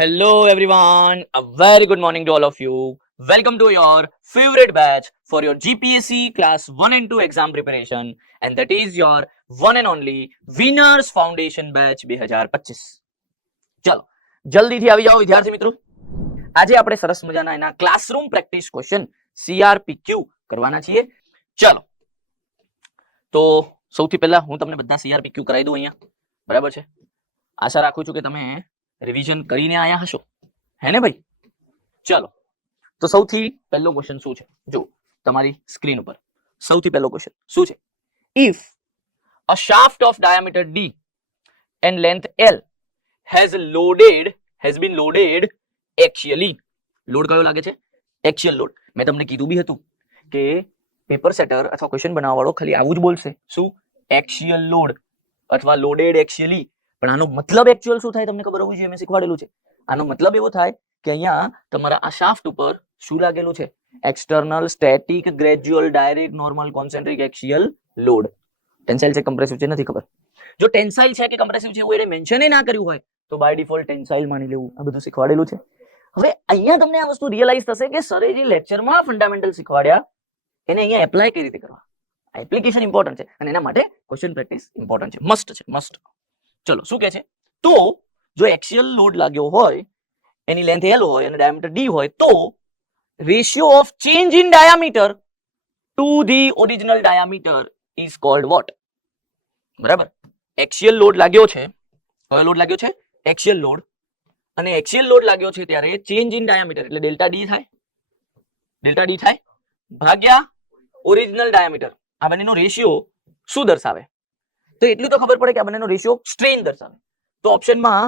Hello everyone, a very good morning to all of you. Welcome to your favorite batch for your GPSC class 1 and 2 exam preparation, and that is your one and only Winners Foundation batch 2025. ચલો જલ્દીથી આવી જાઓ વિદ્યાર્થી મિત્રો. આજે આપણે સરસ મજાના એના ક્લાસરૂમ પ્રેક્ટિસ ક્વેશ્ચન CRPQ કરવાના છીએ. ચલો તો સૌથી પહેલા હું તમને બધા CRPQ કરાવી દઉં અહીંયા. બરાબર છે? આશા રાખું છું કે તમે રિવિઝન કરીને આયા હશો, હે ને ભાઈ? ચલો તો સૌથી પહેલો ક્વેશ્ચન શું છે? જો તમારી સ્ક્રીન ઉપર સૌથી પહેલો ક્વેશ્ચન શું છે? If a shaft of diameter d and length l has been loaded axially. Load કયો લાગે છે? Axial load. મેં તમને કીધું બી હતું કે પેપર સેટર અથવા ક્વેશ્ચન બનાવવા વાળો ખાલી આવું જ બોલશે. શું? એક્સિયલ લોડ અથવા લોડેડ એક્સિયલી. પણ આનો મતલબ એક્ચ્યુઅલ શું થાય તમને ખબર હોવી જોઈએ. મેં શીખવાડેલું છે. આનો મતલબ એવો થાય કે અહીંયા તમારા આ શાફ્ટ ઉપર શું લાગેલું છે? External static gradual direct normal concentric axial load. Tensile છે કમ્પ્રેસિવ છે નથી ખબર. જો ટેન્સાઇલ છે કે કમ્પ્રેસિવ છે એવું એને મેન્શન ના કર્યું હોય તો બાય ડિફોલ્ટ ટેન્સાઇલ માની લેવું. આ બધું શીખવાડેલું છે. હવે અહીંયા તમને આ વસ્તુ રિયલાઇઝ થશે કે સરે જે લેક્ચરમાં ફંડામેન્ટલ શીખવાડ્યા એને અહીંયા એપ્લાય કઈ રીતે કરવા. આ એપ્લિકેશન ઇમ્પોર્ટન્ટ છે અને એના માટે ક્વેશ્ચન પ્રેક્ટિસ ઇમ્પોર્ટન્ટ છે. મસ્ત છે, મસ્ત. ચલો શું કહે છે? તો જો એક્સિયલ લોડ લાગ્યો હોય, એની લેન્થ L હોય અને ડાયામીટર D હોય, તો ratio of change in diameter to the original diameter is called what? બરાબર. એક્સિયલ લોડ લાગ્યો છે. કયો લોડ લાગ્યો છે? Axial load. અને એક્સિયલ લોડ લાગ્યો છે ત્યારે ચેન્જ ઇન ડાયામીટર એટલે ડેલ્ટા D થાય. ડેલ્ટા D થાય ભાગ્યા ઓરિજિનલ ડાયામીટર. આ બંનેનો રેશિયો શું દર્શાવે? તો એટલું તો ખબર પડે કે આ બંનેનો રેશિયો સ્ટ્રેન દર્શાવે. તો ઓપ્શનમાં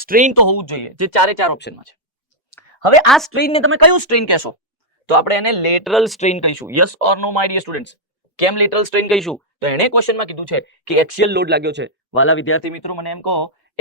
સ્ટ્રેન તો હોવું જ જોઈએ, જે ચારે ચાર ઓપ્શનમાં છે. હવે આ સ્ટ્રેન ને તમે કયું સ્ટ્રેન કહેશો? તો આપણે એને લેટરલ સ્ટ્રેન કહીશું. Yes or no my dear students? કેમ લેટરલ સ્ટ્રેન કહીશું? તો એણે ક્વેશ્ચનમાં કીધું છે કે એક્સિયલ લોડ લાગ્યો છે. વાલા વિદ્યાર્થી મિત્રો મને એમ કહો,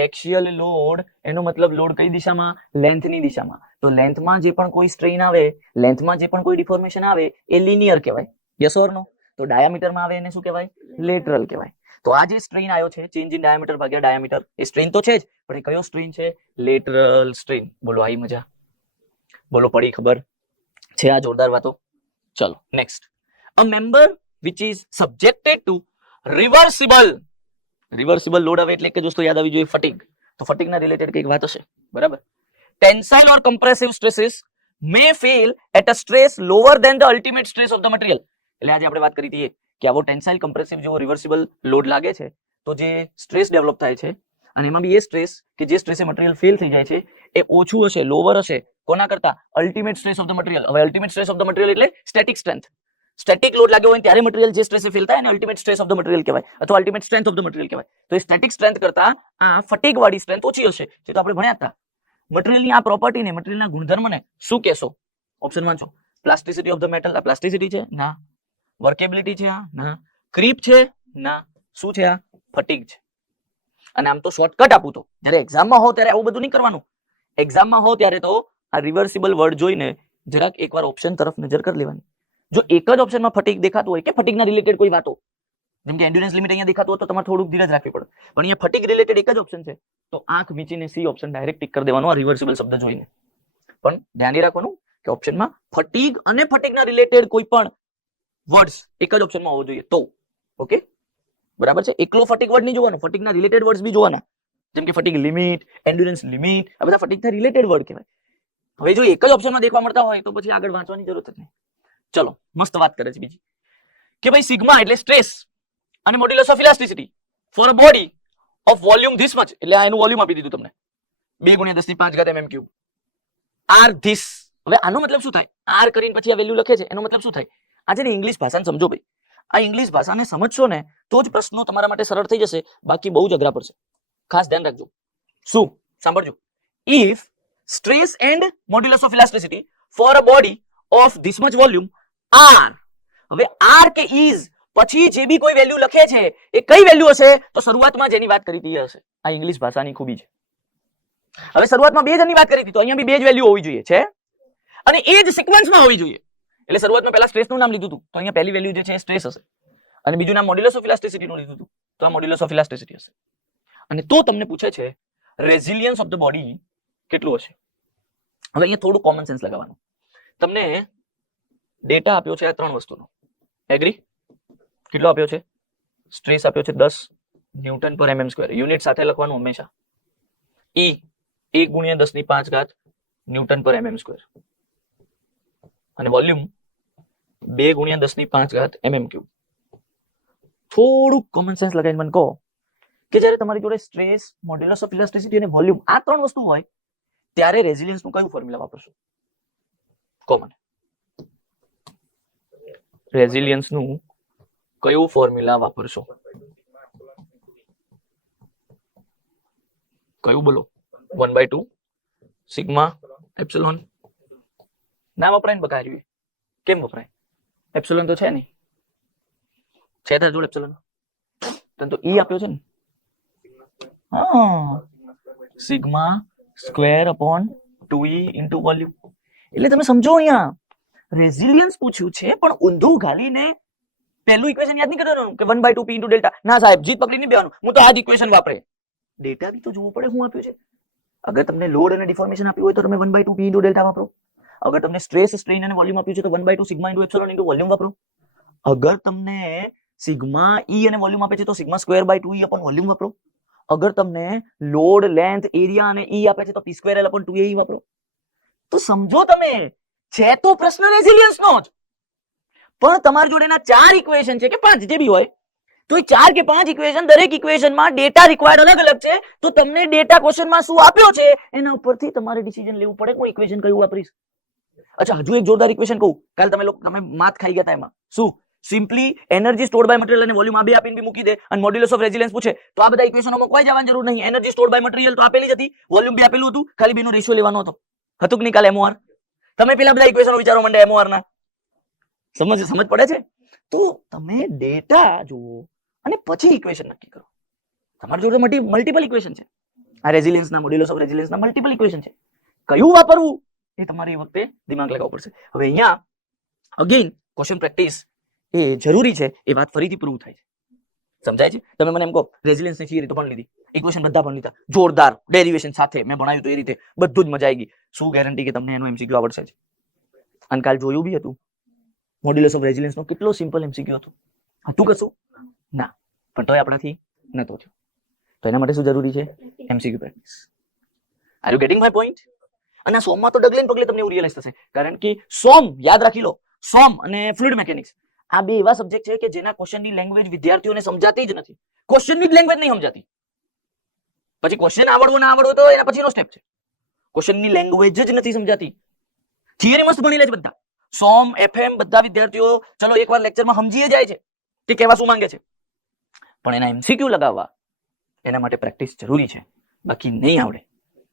એક્સિયલ લોડ એનો મતલબ લોડ કઈ દિશામાં? લેન્થની દિશામાં. તો લેન્થમાં જે પણ કોઈ સ્ટ્રેન આવે, લેન્થમાં જે પણ કોઈ ડિફોર્મેશન આવે એ લિનિયર કહેવાય. યસ ઓર નો? તો ડાયામીટરમાં આવે એને શું કહેવાય? લેટરલ કહેવાય. તો આ જે સ્ટ્રેન આવ્યો છે ચેન્જ ઇન ડાયામીટર ભાગ્યા ડાયામીટર, એ સ્ટ્રેન તો છે જ, પણ એ કયો સ્ટ્રેન છે? Lateral strain. બોલો આવી મજા? બોલો પડી ખબર? છે આ જોરદાર વાતો? ચલો next. A member which is subjected to reversible load આવે એટલે એક જ વસ્તુ યાદ આવી જોઈએ, ફટીગ. તો ફટીગ ના રિલેટેડ કંઈક વાત હશે. બરાબર. Tensile or compressive stresses may fail at a stress lower than the ultimate stress of the material. એટલે આજે આપણે વાત કરી હતી કે આવો ટેન્સાઇલ કમ્પ્રેસિવ જેવો રિવર્સિબલ લોડ લાગે છે તો જે સ્ટ્રેસ ડેવલપ થાય છે અને એમાં બી એ સ્ટ્રેસ કે જે સ્ટ્રેસે મટીરિયલ ફેલ થઈ જાય છે એ ઓછું હશે, લોવર હશે. કોના કરતા? Ultimate stress of the material. હવે ultimate stress of the material એટલે સ્ટેટિક સ્ટ્રેન્થ. સ્ટેટિક લોડ લાગ્યો હોય ત્યારે મટીરિયલ જે સ્ટ્રેસે ફેલ થાય અને ultimate stress of the material કહેવાય અથવા ultimate strength of the material કહેવાય. તો એ સ્ટેટિક સ્ટ્રેન્થ કરતા આ ફટીગ વાળી સ્ટ્રેન્થ ઓછી હશે, જે તો આપણે ભણ્યા હતા. મટીરિયલની આ પ્રોપર્ટીને, મટીરિયલના ગુણધર્મને શું કહેશો? ઓપ્શન વાંચો. Plasticity of the metal. આ પ્લાસ્ટિસિટી છે? ના. વર્કેબિલિટી છે? ના. ક્રીપ છે? ના. શું છે આ? ફટીગ છે. અને આમ તો શોર્ટકટ આપું તો જ્યારે એક્ઝામમાં હો ત્યારે આવું બધું નહીં કરવાનું. એક્ઝામમાં હો ત્યારે તો આ રિવર્સિબલ વર્ડ જોઈને જરાક એકવાર ઓપ્શન તરફ નજર કરી લેવાની. જો એક જ ઓપ્શનમાં ફટીગ દેખાતું હોય કે ફટીગના રિલેટેડ કોઈ વાતો, જેમ કે એન્ડ્યુરન્સ લિમિટ અહીંયા દેખાતું હોય તો તમારે થોડુંક ધીરજ રાખવી પડે, પણ અહીંયા ફટીગ રિલેટેડ એક જ ઓપ્શન છે તો આંખ મીચીને સી ઓપ્શન ડાયરેક્ટ ટિક કરી દેવાનો આ રિવર્સિબલ શબ્દ જોઈને. પણ ધ્યાન રાખવાનું કે ઓપ્શનમાં ફટીગ અને ફટીગના રિલેટેડ કોઈ પણ વર્ડ્સ એક જ ઓપ્શનમાં હોવો જોઈએ તો. ઓકે બરાબર છે? એકલો ફટીગ વર્ડ નહીં જોવાનો, ફટીગના રિલેટેડ વર્ડ્સ બી જોવાના. જેમ કે ફટીગ લિમિટ, એન્ડ્યુરન્સ લિમિટ, આ બધા ફટીગના રિલેટેડ વર્ડ કહેવાય. હવે જો એક જ ઓપ્શનમાં દેખવા મળતા હોય તો પછી આગળ વાંચવાની જરૂર જ નહીં. ચલો મસ્ત વાત કરે છે બીજી કે ભાઈ સિગ્મા એટલે સ્ટ્રેસ અને modulus of elasticity for a body of volume this much, એટલે આ એનું વોલ્યુમ આપી દીધું તમને 2 × 10⁵ mm³ આર ધીસ. હવે આનો મતલબ શું થાય? આર કરીને પછી આ વેલ્યુ લખે છે એનો મતલબ શું થાય? આજે ને ઇંગ્લિશ ભાષાને સમજો ભાઈ. આ ઇંગ્લિશ ભાષાને સમજશો ને તો જ પ્રશ્નો તમારા માટે સરળ થઈ જશે, બાકી બહુ જ અઘરા પડશે. ખાસ ધ્યાન રાખજો. શું? સાંભળજો. If stress and modulus of elasticity for a body of this much volume are. હવે આર કે ઇઝ પછી જે બી કોઈ વેલ્યુ લખે છે એ કઈ વેલ્યુ હશે? તો શરૂઆતમાં જેની વાત કરી હતી એ હશે. આ ઇંગ્લિશ ભાષાની ખૂબી છે. હવે શરૂઆતમાં બે જણની વાત કરી હતી તો અહીંયા બી બે જ વેલ્યુ હોવી જોઈએ છે અને એ જ સિક્વન્સમાં હોવી જોઈએ. એટલે શરૂઆતમાં પહેલા સ્ટ્રેસનું નામ લીધું હતું તો અહીંયા પહેલી વેલ્યુ જે છે એ સ્ટ્રેસ હશે અને બીજું નામ મોડ્યુલસ ઓફ ઇલાસ્ટિસિટીનું લીધું હતું તો આ મોડ્યુલસ ઓફ ઇલાસ્ટિસિટી હશે. અને તો તમને પૂછે છે રેઝિલિયન્સ ઓફ ધ બોડી કેટલું હશે? હવે અહીંયા થોડું કોમન સેન્સ લગાવવાનું. તમને ડેટા આપ્યો છે આ ત્રણ વસ્તુનો, એગ્રી? કેટલો આપ્યો છે? સ્ટ્રેસ આપ્યો છે 10 ન્યૂટન પર mm સ્ક્વેર. યુનિટ સાથે લખવાનું હંમેશા. E 1 ગુણ્યા 10 ની 5 ઘાત ન્યૂટન પર mm સ્ક્વેર અને વોલ્યુમ 2 ગુણ્યા 10 ની 5 ઘાત mm ક્યુબ. થોડું કોમન સેન્સ લગાવીને મને કહો કે જ્યારે તમારી જોડે સ્ટ્રેસ, મોડ્યુલસ ઓફ ઇલાસ્ટિસિટી અને વોલ્યુમ આ ત્રણ વસ્તુ હોય ત્યારે રેઝિલિયન્સ નું કયું ફોર્મ્યુલા વાપરશો? કોમન રેઝિલિયન્સ નું કયું ફોર્મ્યુલા વાપરશો? કયું બોલો? 1/2 સિગ્મા એપ્સિલોન. ના વપરાય ને બકાર્યું. કેમ વપરાય? એપ્સિલોન તો છે નહીં. છે તાર જોડે એપ્સિલોન? તને તો E આપ્યો છે ને. હા, sigma square upon 2E into volume. એટલે તમે સમજો અહીંયા રેઝિલિયન્સ પૂછ્યું છે પણ ઊંધું ગાલીને પહેલું ઇક્વેશન યાદ નહીં કરવાનું કે 1/2 P ઇન્ટુ ડેલ્ટા. ના સાહેબ, જીત પકડી નહીં બેવાનું, હું તો આ જ ઇક્વેશન વાપરે. ડેટા બી તો જોવું પડે શું આપ્યું છે. અગર તમને લોડ અને ડિફોર્મેશન આપ્યું હોય તો તમે 1/2 P ઇન્ટુ ડેલ્ટા વાપરો. અગર તમને સ્ટ્રેસ, સ્ટ્રેઇન અને વોલ્યુમ આપ્યું છે તો 1/2 sigma into epsilon into volume વાપરો. અગર તમને સિગ્મા E અને વોલ્યુમ આપે છે તો sigma square by 2E upon volume વાપરો. અગર તમને લોડ, લેન્થ, એરિયા અને E આપે છે તો P square L upon 2AE વાપરો. તો સમજો તમે છે તો પ્રશ્ન રેઝિલિયન્સ નો જ, પણ તમારી જોડે ના 4 ઇક્વેશન છે કે 5 જે બી હોય તો એ 4 કે 5 ઇક્વેશન, દરેક ઇક્વેશનમાં ડેટા રિક્વાયર્ડ અલગ અલગ છે. તો તમને ડેટા ક્વેશ્ચનમાં શું આપ્યો છે એના ઉપરથી તમારે ડિસિઝન લેવું પડે કે હું ઇક્વેશન કયું વાપરીશ. અચ્છા, હજુ એક જોરદાર ઇક્વેશન કહું. કાલ તમે માથ ખાઈ ગયા હતા એમાં. શું? Simply energy stored by material અને વોલ્યુમ આ બે આપીને બી મૂકી દે અને મોડ્યુલસ ઓફ રેઝિલિયન્સ પૂછે તો આ બધા ઇક્વેશનોમાં કોઈ જવાની જરૂર નહીં. એનર્જી સ્ટોર્ડ બાય મટીરીયલ તો આપેલી જ હતી, વોલ્યુમ બી આપેલું હતું, ખાલી બેનો રેશિયો લેવાનો હતો. હતું કે નહીં કાલે MOR? તમે પેલા બધા ઇક્વેશનો વિચારો મંડે MOR ના. સમજ પડે છે? તો તમે ડેટા જુઓ અને પછી ઇક્વેશન નક્કી કરો. તમારી જોડે મલ્ટિપલ ઇક્વેશન છે. આ રેઝિલિયન્સના, મોડ્યુલસ ઓફ રેઝિલિયન્સના મલ્ટિપલ ઇક્વેશન છે. કયું વાપરવું એ તમારે એ વખતે દિમાગ લગાવવું પડશે. હવે અહીંયા અગેન ક્વેશ્ચન પ્રેક્ટિસ એ જરૂરી છે. એ વાત ફરીથી પ્રૂવ થાય છે. સમજાય છે? તમે મને એમ કહો રેઝિલિયન્સની થિયરી તો પણ લીધી, ઇક્વેશન બધા પણ લીધા, જોરદાર ડેરિવેશન સાથે મેં ભણાવ્યું તો એ રીતે બધું જ મજા આવી ગઈ. શું ગેરંટી કે તમને એનો MCQ આવડશે જ? અને કાલ જોયું બી હતું મોડ્યુલસ ઓફ રેઝિલિયન્સ નો કેટલો સિમ્પલ MCQ હતું. હતું કશું ના, પણ તોય આપણાથી નતો થયો. તો એના માટે શું જરૂરી છે? MCQ practice. Are you getting my point? અને આ સોમમાં તો ડગલે ને પગલે તમને એવું રિયલાઇઝ થશે, કારણ કે સોમ યાદ રાખી લો, સોમ અને ફ્લુઇડ મિકેનિક્સ આ બે એવા સબ્જેક્ટ છે કે જેના ક્વેશ્ચનની લેંગ્વેજ વિદ્યાર્થીઓને સમજાતી જ નથી. ક્વેશ્ચનની જ લેંગ્વેજ નહીં સમજાતી. પછી ક્વેશ્ચન આવડવો ના આવડવો તો એના પછીનો સ્ટેપ છે. ક્વેશ્ચનની લેંગ્વેજ જ નથી સમજાતી. થિયરી મસ્ત ભણી લે છે બધા, સોમ, FM બધા વિદ્યાર્થીઓ ચલો એકવાર લેક્ચરમાં સમજી જાય છે કે કહેવા શું માંગે છે, પણ એના MCQ લગાવવા એના માટે પ્રેક્ટિસ જરૂરી છે, બાકી નહીં આવડે.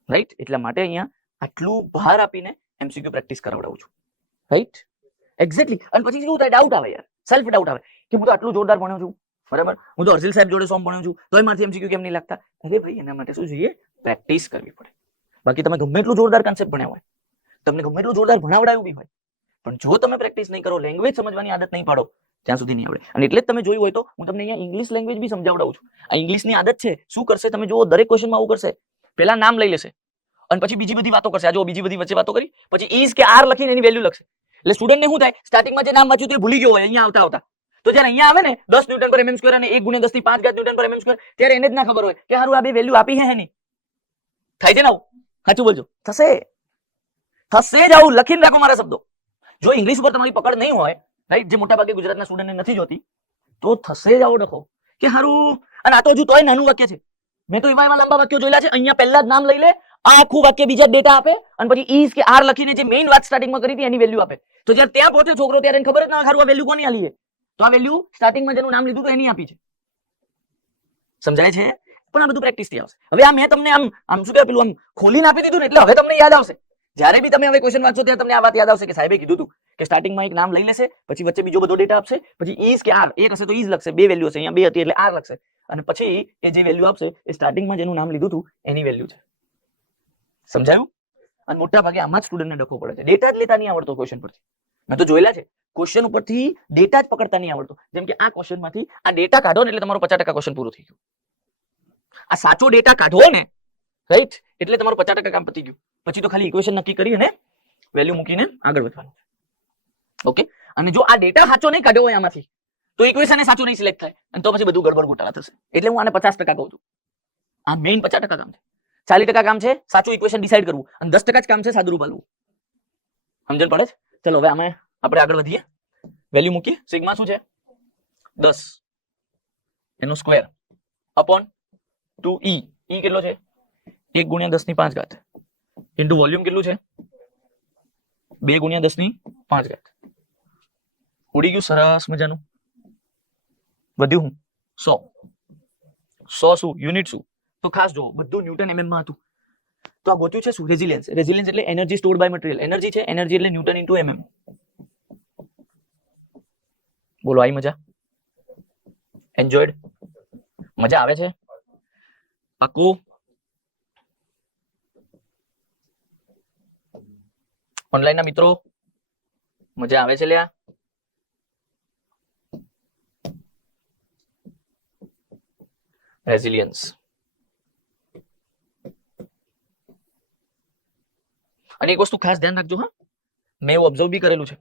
રાઈટ? એટલા માટે અહીંયા આટલું ભાર આપીને MCQ પ્રેક્ટિસ કરાવડાવું છું. રાઈટ? એક્ઝેક્ટલી. અને પછી શું થાય? ડાઉટ આવે યાર, સેલ્ફ ડાઉટ આવે કે હું તો આટલું જોરદાર ભણ્યો છું, બરાબર, હું તો હર્ષિલ સાહેબ જોડે સોમ ભણ્યો છું, તોય મારથી MCQ કેમ નહીં લાગતા? અરે ભાઈ, એના માટે શું જોઈએ? પ્રેક્ટિસ કરવી પડે. બાકી તમે ગમે એટલું જોરદાર કોન્સેપ્ટ ભણ્યા હોય, તમને ગમે એટલું જોરદાર ભણાવડાયું બી હોય, પણ જો તમે પ્રેક્ટિસ નહીં કરો, લેંગ્વેજ સમજવાની આદત નહીં પાડો, ત્યાં સુધી નહીં આવડે. અને એટલે જ તમે જોયું હોય તો હું તમને અહીંયા ઇંગ્લિશ લેંગ્વેજ બી સમજાવડાવું છું. આ ઇંગ્લિશની આદત છે. શું કરશે તમે જુઓ, દરેક ક્વેશ્ચનમાં આવું કરશે. પહેલા નામ લઈ લેશે અને પછી બીજી બધી વાતો કરશે. આ જો બીજી બધી વચ્ચે વાતો કરી, પછી ઇઝ કે આર લખીને એની વેલ્યુ લખશે. એટલે સ્ટુડન્ટને શું થાય? સ્ટાર્ટિંગમાં જે નામ વાંચ્યું તે ભૂલી ગયો હોય અહીંયા આવતા. તો જ્યારે અહીંયા આવે ને 10 ન્યૂટન પર mm સ્ક્વેર અને 1 ગુણ્યા 10 ની 5 ઘાત ન્યૂટન પર mm સ્ક્વેર, ત્યારે એને જ ના ખબર હોય કે હારું આ બે વેલ્યુ આપી હે નહીં. થાય છે ને આવું? સાચું બોલજો. થશે જ આવું. લખીને રાખો મારા શબ્દો. જો ઇંગ્લિશ ઉપર તમારી પકડ નહીં હોય, રાઈટ, જે મોટા ભાગે ગુજરાતના સ્ટુડન્ટને નથી જોતી, તો થશે જ આવો ડખો કે હારું. અને આ તો હજુ તોય નાનું વાક્ય છે. મેં તો એવા લાંબા વાક્યો જોયેલા છે. અહીંયા પહેલા જ નામ લઈ લે, આખું વાક્ય બીજા ડેટા આપે અને પછી ઇઝ કે આર લખીને જે મેઇન વાત સ્ટાર્ટિંગમાં કરી હતી એની વેલ્યુ આપે. તો જ્યારે ત્યાં પહોંચે છોકરો ત્યારે એને ખબર જ ના હોય આ વેલ્યુ કોની આલી છે. તો આ વેલ્યુ સ્ટાર્ટિંગમાં જેનું નામ લીધું તો એની આપી છે. સમજાય છે? પણ આ બધું પ્રેક્ટિસ થી આવશે. હવે આ મેં તમને આમ શું કહેવાય પેલું આમ ખોલીને આપી દીધું ને, એટલે હવે તમને યાદ આવશે. જ્યારે બી તમે હવે ક્વેશ્ચન વાંચો ત્યારે તમને આ વાત યાદ આવશે કે સાહેબે કીધું હતું કે સ્ટાર્ટિંગમાં એક નામ લઈ લેશે, પછી વચ્ચે બીજો બધો ડેટા આપશે, પછી ઇઝ કે આર, એક હશે તો ઇઝ લખશે, બે વેલ્યુ હશે, અહીંયા બે હતી એટલે આર લખશે, અને પછી એ જે વેલ્યુ આપશે એ સ્ટાર્ટિંગમાં જેનું નામ લીધું હતું એની વેલ્યુ છે. સમજાયું? અને મોટા ભાગે આમાં જ સ્ટુડન્ટને ડખો પડે છે. ડેટા જ લેતા નહીં આવડતો ક્વેશ્ચન પરથી. મેં તો જોયેલા છે, ક્વેશ્ચન ઉપરથી ડેટા જ પકડતા નહીં આવડતો. જેમ કે આ ક્વેશ્ચનમાંથી આ ડેટા કાઢો ને એટલે તમારો 50% ક્વેશ્ચન પૂરું થઈ ગયું. આ સાચો ડેટા કાઢો ને, રાઈટ, એટલે તમારું 50% કામ પતી ગયું. પછી તો ખાલી ઇક્વેશન નક્કી કરી અને વેલ્યુ મૂકીને આગળ વધવાનું. ઓકે, અને જો આ ડેટા સાચો નહીં કાઢ્યો હોય આમાંથી તો ઇક્વેશન સાચું નહીં સિલેક્ટ થાય અને તો પછી બધું ગડબડ ગોટાળા થશે. એટલે હું આને 50% કહું છું. આ મેઇન 50% કામ છે. 40% કામ છે સાચું ઇક્વેશન ડિસાઈડ કરવું અને 10% જ કામ છે સાદું રૂપ આપવું. સમજણ પડે છે? ચલો હવે આપણે આગળ વધીએ. વેલ્યુ મૂકીએ. સિગ્મા શું છે? 10 એનો સ્ક્વેર અપોન 2e. e કેટલો છે? 1 × 10⁵ ઇન્ટુ વોલ્યુમ કેટલું છે? 2 × 10⁵. ઉડી ગયું સરસ મજાનું. વધ્યું હું 100 શું યુનિટ શું? તો ખાસ જો બધું ન્યૂટન mm માં હતું. તો આ ગોત્યું છે શું? રેઝિલિયન્સ. રેઝિલિયન્સ એટલે energy stored by material. Energy છે, એનર્જી એટલે ન્યૂટન ઇન્ટુ mm. બોલો આઈ મજા? એન્જોયડ? મજા આવે છે? પાક્કું? ઓનલાઈન ના મિત્રો મજા આવે છે લ્યા? રેઝિલિયન્સ. અને એક વસ્તુ ખાસ ધ્યાન રાખજો. હા, મેં એવું ઓબ્ઝર્વ બી કરેલું છે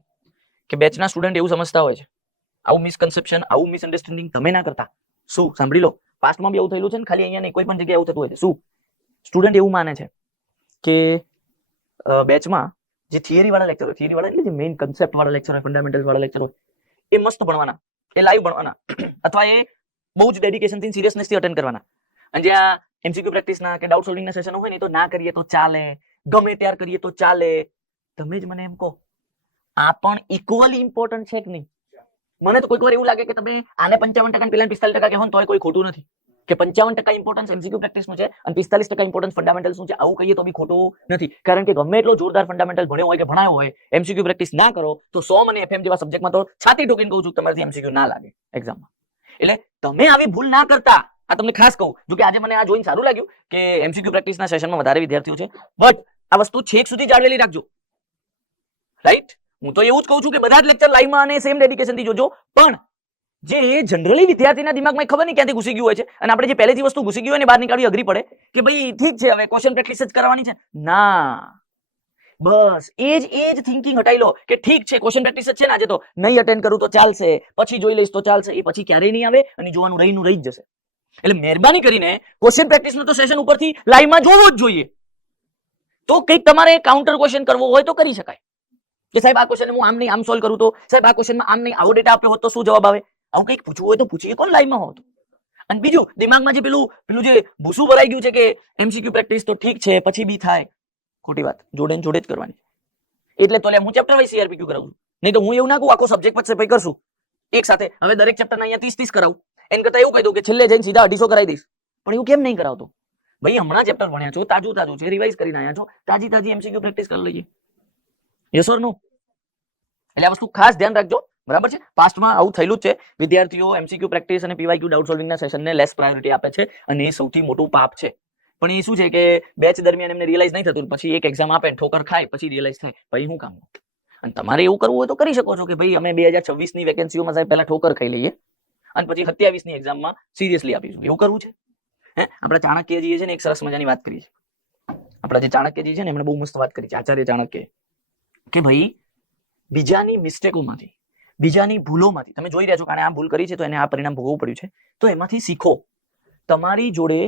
કે બેચના સ્ટુડન્ટ એવું સમજતા હોય છે, આવું મિસકન્સેપ્શન, આવું મિસઅન્ડરસ્ટેન્ડિંગ તમે ના કરતા. શું સાંભળી લો, પાસ્ટમાં બી એવું થયેલું છે ને, ખાલી અહીંયા નહીં કોઈ પણ જગ્યાએ એવું થતું હોય છે. શું સ્ટુડન્ટ એવું માને છે કે બેચમાં જે થિયરી વાળા લેક્ચર હોય, થિયરી વાળા એટલે જે મેઇન કન્સેપ્ટ વાળા લેક્ચર હોય, ફંડામેન્ટલ્સ વાળા લેક્ચર હોય, એ મસ્ત ભણવાના, એ લાઈવ ભણવાના, અથવા એ બહુ જ ડેડિકેશનથી સિરિયસનેસથી અટેન્ડ કરવાના. અને જ્યાં એમસીક્યુ પ્રેક્ટિસના કે ડાઉટ સોલ્વિંગના સેશન હોય ને, તો ના કરીએ તો ચાલે, ગમે ત્યાર કરીએ તો ચાલે. તમે જ મને એમ કહો, આ પણ ઇક્વલી ઇમ્પોર્ટન્ટ છે કે નહીં? મને તો કોઈક વાર એવું લાગે કે તમે આને 55% પેલા 45% કહેવો ને તોય કોઈ ખોટું નથી, કે 55% ઇમ્પોર્ટન્સ એમસીક્યુ પ્રેક્ટિસનું છે અને 45% ઇમ્પોર્ટન્સ ફંડામેન્ટલ્સનું છે. આવું કહીએ તો બી ખોટું નથી, કારણ કે ગમે એટલો જોરદાર ફંડામેન્ટલ ભણ્યો હોય કે ભણાયો હોય, એમસીક્યુ પ્રેક્ટિસ ના કરો તો 100 અને એફએમ જેવા સબ્જેક્ટમાં તો છાતી ઠોકીને કહું છું તમારાથી એમસીક્યુ ના લાગે એક્ઝામમાં. એટલે તમે આવી ભૂલ ના કરતા. આ તમને ખાસ કહું, જો કે આજે મને આ જોઈને સારું લાગ્યું કે એમસીક્યુ પ્રેક્ટિસના સેશનમાં વધારે વિદ્યાર્થીઓ છે, બટ આ વસ્તુ છેક સુધી જાળવેલી રાખજો. રાઈટ? હું તો એવું જ કહું છું કે બધા જ લેક્ચર લાઈવમાં અને સેમ ડેડિકેશનથી જોજો. પણ જે જનરલી વિદ્યાર્થીના દિમાગમાં ખબર નહીં ક્યાંથી ઘૂસી ગયું હોય છે, અને આપણે જે પહેલેથી વસ્તુ ઘૂસી ગયું હોય ને બહાર નીકાળવી અઘરી પડે કે ભાઈ ઠીક છે હવે ક્વેશ્ચન પ્રેક્ટિસ જ કરવાની છે. ના, બસ એ જ થિંકિંગ હટાઈ લો કે ઠીક છે ક્વેશ્ચન પ્રેક્ટિસ જ છે ને આજે, તો નહીં અટેન્ડ કરું તો ચાલશે, પછી જોઈ લઈશ તો ચાલશે. એ પછી ક્યારેય નહીં આવે અને જોવાનું રહી જ જશે. એટલે મહેરબાની કરીને ક્વેશ્ચન પ્રેક્ટિસનું તો સેશન ઉપરથી લાઈવમાં જોવો જ જોઈએ. તો કંઈક તમારે કાઉન્ટર ક્વેશ્ચન કરવો હોય તો કરી શકાય કે સાહેબ આ ક્વેશ્ચન હું આમ નહીં આમ સોલ્વ કરું તો, સાહેબ આ ક્વેશ્ચનમાં આમ નહીં આવો ડેટા આપ્યો હોત તો શું જવાબ આવે? આવું કંઈક પૂછવું હોય તો પૂછીએ કોણ લાઈવમાં હોત. અને બીજું, દિમાગમાં જે પેલું જે ભૂસું ભરાઈ ગયું છે કે એમસીક્યુ પ્રેક્ટિસ તો ઠીક છે પછી બી થાય, ખોટી વાત. જોડે જ કરવાની. એટલે તો હું ચેપ્ટર વાઇઝ સીઆરપીક્યુ કરાવું, નહીં તો હું એવું ના કહું આખો સબ્જેક્ટ પછી પછી કરશું એક સાથે. હવે દરેક ચેપ્ટરના અહીંયા 30 કરાવું, એન કરતા એવું કહી દઉં કે છેલ્લે જઈને સીધા 250 કરાવી દઈશ. પણ એવું કેમ નહીં કરાવતો? ભાઈ હમણાં ચેપ્ટર ભણ્યા છો, તાજું છે, રિવાઇઝ કરીને આવ્યા છો, તાજી એમસીક્યુ પ્રેક્ટિસ કરી લઈએ. યસ ઓર નો? એટલે આ વસ્તુ ખાસ ધ્યાન રાખજો. બરાબર છે? પાસ્ટમાં આવું થયેલું જ છે. વિદ્યાર્થીઓ એમસીક્યુ પ્રેક્ટિસ અને પીવાયક્યુ ડાઉટ સોલ્વિંગના સેશનને લેસ પ્રાયોરિટી આપે છે, અને એ સૌથી મોટું પાપ છે. પણ એ શું છે કે બેચ દરમિયાન એમને રિયલાઇઝ નહીં થતું, પછી એક એક્ઝામ આપે ઠોકર ખાય પછી રિયલાઇઝ થાય ભાઈ હું કામ. અને તમારે એવું કરવું હોય તો કરી શકો છો કે ભાઈ અમે 2026 ની વેકેન્સીઓમાં સાહેબ પહેલા ઠોકર ખાઈ લઈએ અને પછી 27 ની એક્ઝામમાં સિરિયસલી આપીશું. એવું કરવું છે? આપણા ચાણક્યજીએ છે ને એક સરસ મજાની વાત કરી છે. આપણા જે ચાણક્યજી છે ને એમણે બહુ મસ્ત વાત કરી છે, આચાર્ય ચાણક્ય, કે ભાઈ બીજાની મિસ્ટેકોમાંથી, બીજાની ભૂલોમાંથી, તમે જોઈ રહ્યા છો કે આ ભૂલ કરી છે તો એને આ પરિણામ ભોગવવું પડ્યું છે, તો એમાંથી શીખો. તમારી જોડે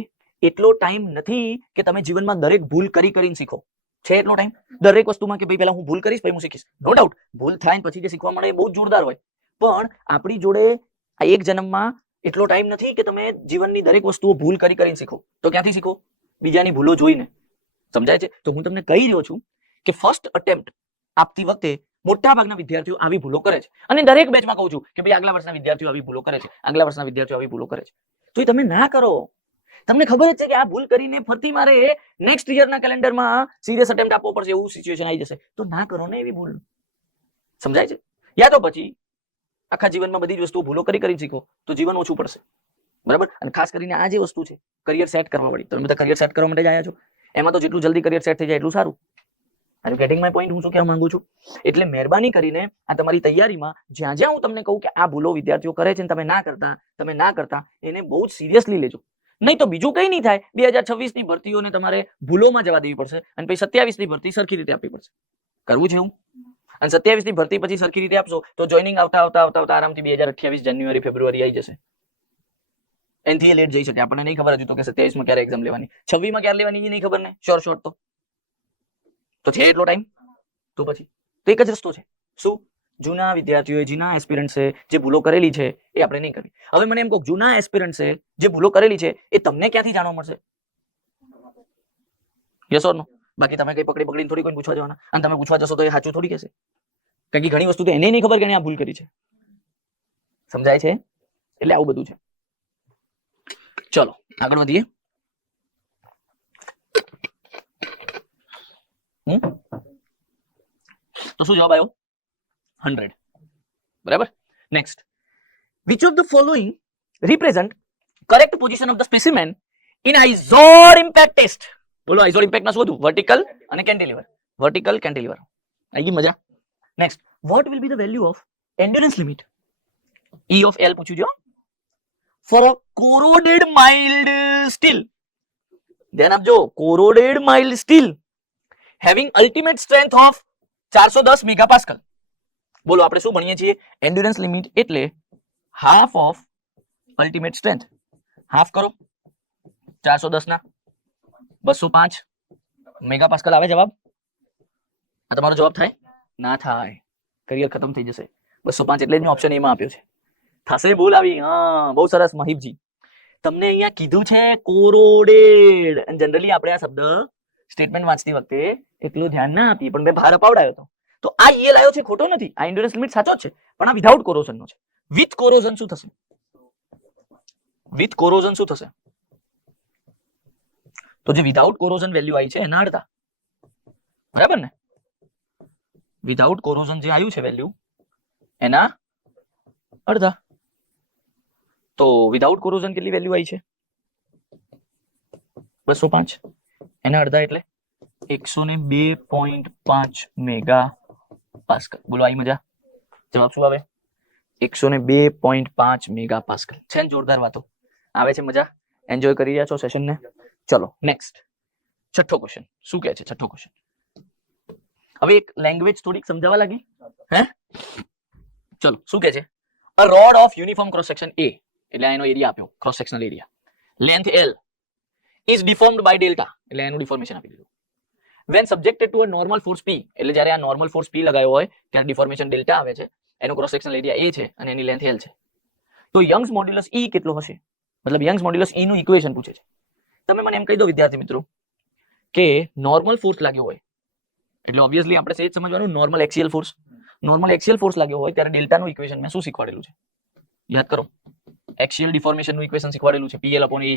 એટલો ટાઈમ નથી કે તમે જીવનમાં દરેક ભૂલ કરીને શીખો. છે એટલો ટાઈમ દરેક વસ્તુમાં કે ભાઈ પહેલા હું ભૂલ કરીશ પછી હું શીખીશ? નો ડાઉટ ભૂલ થાય પછી જે શીખવા મળે એ બહુ જોરદાર હોય, પણ આપણી જોડે આ એક જન્મમાં એટલો ટાઈમ નથી કે તમે જીવનની દરેક વસ્તુઓ ભૂલ કરીને શીખો. તો ક્યાંથી શીખો? બીજાની ભૂલો જોઈને. સમજાય છે? તો હું તમને કહી રહ્યો છું કે ફર્સ્ટ અટેમ્પ્ટ આપતી વખતે મોટા ભાગના વિદ્યાર્થીઓ આવી ભૂલો કરે છે, અને દરેક બેચમાં કહું છું કે ભાઈ આગલા વર્ષના વિદ્યાર્થીઓ આવી ભૂલો કરે છે, આગલા વર્ષના વિદ્યાર્થીઓ આવી ભૂલો કરે છે. તો એ તમે ના કરો. તમને ખબર જ છે કે આ ભૂલ કરીને ફરતી મારે નેક્સ્ટ યરના કેલેન્ડરમાં સિરિયસ અટેમ્પ્ટ આપવો પડશે, એવું સિચ્યુએશન આવી જશે. તો ના કરો ને એવી ભૂલ. સમજાય છે? યા તો પછી આખા જીવનમાં બધી જ વસ્તુઓ ભૂલો કરીને શીખો તો જીવન ઓછું પડશે. બરાબર? અને ખાસ કરીને આ જે વસ્તુ છે કરિયર સેટ કરવા વાળી, તમે બધા કરિયર સેટ કરવા માટે જ આવ્યા છો, એમાં તો જેટલું જલ્દી કરિયર સેટ થઈ જાય એટલું સારું. Are you getting my point? હું શું કહેવા માંગુ છું? એટલે મહેરબાની કરીને આ તમારી તૈયારીમાં જ્યાં હું તમને કહું કે આ ભૂલો વિદ્યાર્થીઓ કરે છે ને તમે ના કરતા એને બહુ જ સિરિયસલી લેજો. નહીં તો બીજું કઈ નહીં થાય. 2026 ની ભરતીઓને તમારે ભૂલોમાં જવા દેવી પડશે અને પછી 27 ની ભરતી સરખી રીતે આપવી પડશે. કરવું છે એવું? અને 27 ની ભરતી પછી સરખી રીતે આપશો તો જોઈનિંગ આવતા આરામથી 2028 જાન્યુઆરી ફેબ્રુઆરી આવી જશે. એનથી લેટ જઈ શકે. આપણને નહીં ખબર હજુ તો કે 27 માં ક્યારે એક્ઝામ લેવાની, 26 માં ક્યારે લેવાની એ નહીં ખબર ને. શોર્ટ તો છે એટલો ટાઈમ. તો પછી તો એક જ રસ્તો છે. શું? જૂના વિદ્યાર્થીઓએ, જૂના એસ્પિરન્ટ્સે જે ભૂલો કરેલી છે એ આપણે નહીં કરવી. હવે મને એમ કહો, જૂના એસ્પિરન્ટ્સે જે ભૂલો કરેલી છે એ તમને ક્યાંથી જાણવા મળશે? યસ ઓર નો? બાકી તમે કઈ પકડીને થોડી કોઈ પૂછવા જવાના, અને તમે પૂછવા જશો તો એ સાચું થોડી કહેશે. કારણ કે ઘણી વસ્તુ તો એને નહીં ખબર કે એને આ ભૂલ કરી છે. સમજાય છે? એટલે આવું બધું છે. ચલો આગળ વધીએ. તો શું જવાબ આવ્યો? 100. બરાબર. Next, which of the following represent correct position of the specimen in Izor impact test? બોલો Izor impact ના શું હતું? વર્ટિકલ અને કેન્ટિલીવર. Vertical cantilever. આવી ગઈ મજા. Next, what will be the value of endurance limit? E of L પૂછ્યું જો. For a corroded mild steel, ધ્યાન આપજો, corroded mild steel having ultimate strength of 410 megapascal. બોલો આપણે શું ભણીએ છીએ? એન્ડ્યુરન્સ લિમિટ એટલે half of ultimate strength. Half કરો 410 ના 205 મેગાપાસ્કલ આવે જવાબ. આ તમારો જવાબ થાય? ના થાય. કરિયર ખતમ થઈ જશે. 205 એટલે જ મેં ઓપ્શન એ માં આપ્યો છે. થશે ભૂલ આવી? હા, બહુ સરસ મહિબજી. તમને અહીંયા કીધું છે કોરોડેડ. અને જનરલી આપણે આ શબ્દ સ્ટેટમેન્ટ વાંચતી વખતે એટલું ધ્યાન ના આપીએ, પણ મેં ભાર અપાવડાયો હતો. તો આ એ લાયો છે, ખોટો નથી. આ એન્ડ્યુરન્સ લિમિટ સાચો જ છે, પણ આ વિધાઉટ કોરોઝન નો છે. વિથ કોરોઝન શું થશે? વિથ કોરોઝન શું થશે? તો જે વિધાઉટ કોરોઝન વેલ્યુ આવી છે એના અડધા. બરાબર ને? વિધાઉટ કોરોઝન જે આવ્યું છે વેલ્યુ એના અડધા. તો વિધાઉટ કોરોઝન કેટલી વેલ્યુ આવી છે? 205. એના અડધા એટલે 102.5 મેગા પાસ્કલ. બોલો આવી મજા? જવાબ શું આવે? 102.5 મેગા પાસ્કલ. છે ને જોરદાર વાતો? આવે છે મજા? એન્જોય કરી રહ્યા છો સેશન ને? ચલો નેક્સ્ટ, છઠ્ઠો ક્વેશ્ચન. શું કહે છે છઠ્ઠો ક્વેશ્ચન? હવે એક લેંગ્વેજ થોડીક સમજાવવા લાગી. હે? ચલો શું કહે છે? A rod of uniform cross section A, એટલે એનો એરિયા આપ્યો, cross sectional area, length L is deformed by delta, એટલે એનું ડિફોર્મેશન આપી દીધું. When subjected to a normal force P, એટલે જ્યારે આ નોર્મલ ફોર્સ P લગાવ્યો હોય ત્યારે ડિફોર્મેશન ડેલ્ટા આવે છે. એનો ક્રોસ સેક્શનલ એરિયા A છે અને એની લેન્થ L છે. તો યંગ્સ મોડ્યુલસ E કેટલો હશે? મતલબ યંગ્સ મોડ્યુલસ E નું ઇક્વેશન પૂછે છે. તમે મને એમ કહી દો વિદ્યાર્થી મિત્રો કે નોર્મલ ફોર્સ લાગ્યો હોય એટલે ઓબ્વિયસલી આપણે સેજ સમજવાનું normal axial force. Normal axial force લાગ્યો હોય ત્યારે ડેલ્ટાનું ઇક્વેશન મેં શું શીખવાડેલું છે? યાદ કરો. એક્સિયલ ડિફોર્મેશન નું ઇક્વેશન શીખવાડેલું છે, PL/E.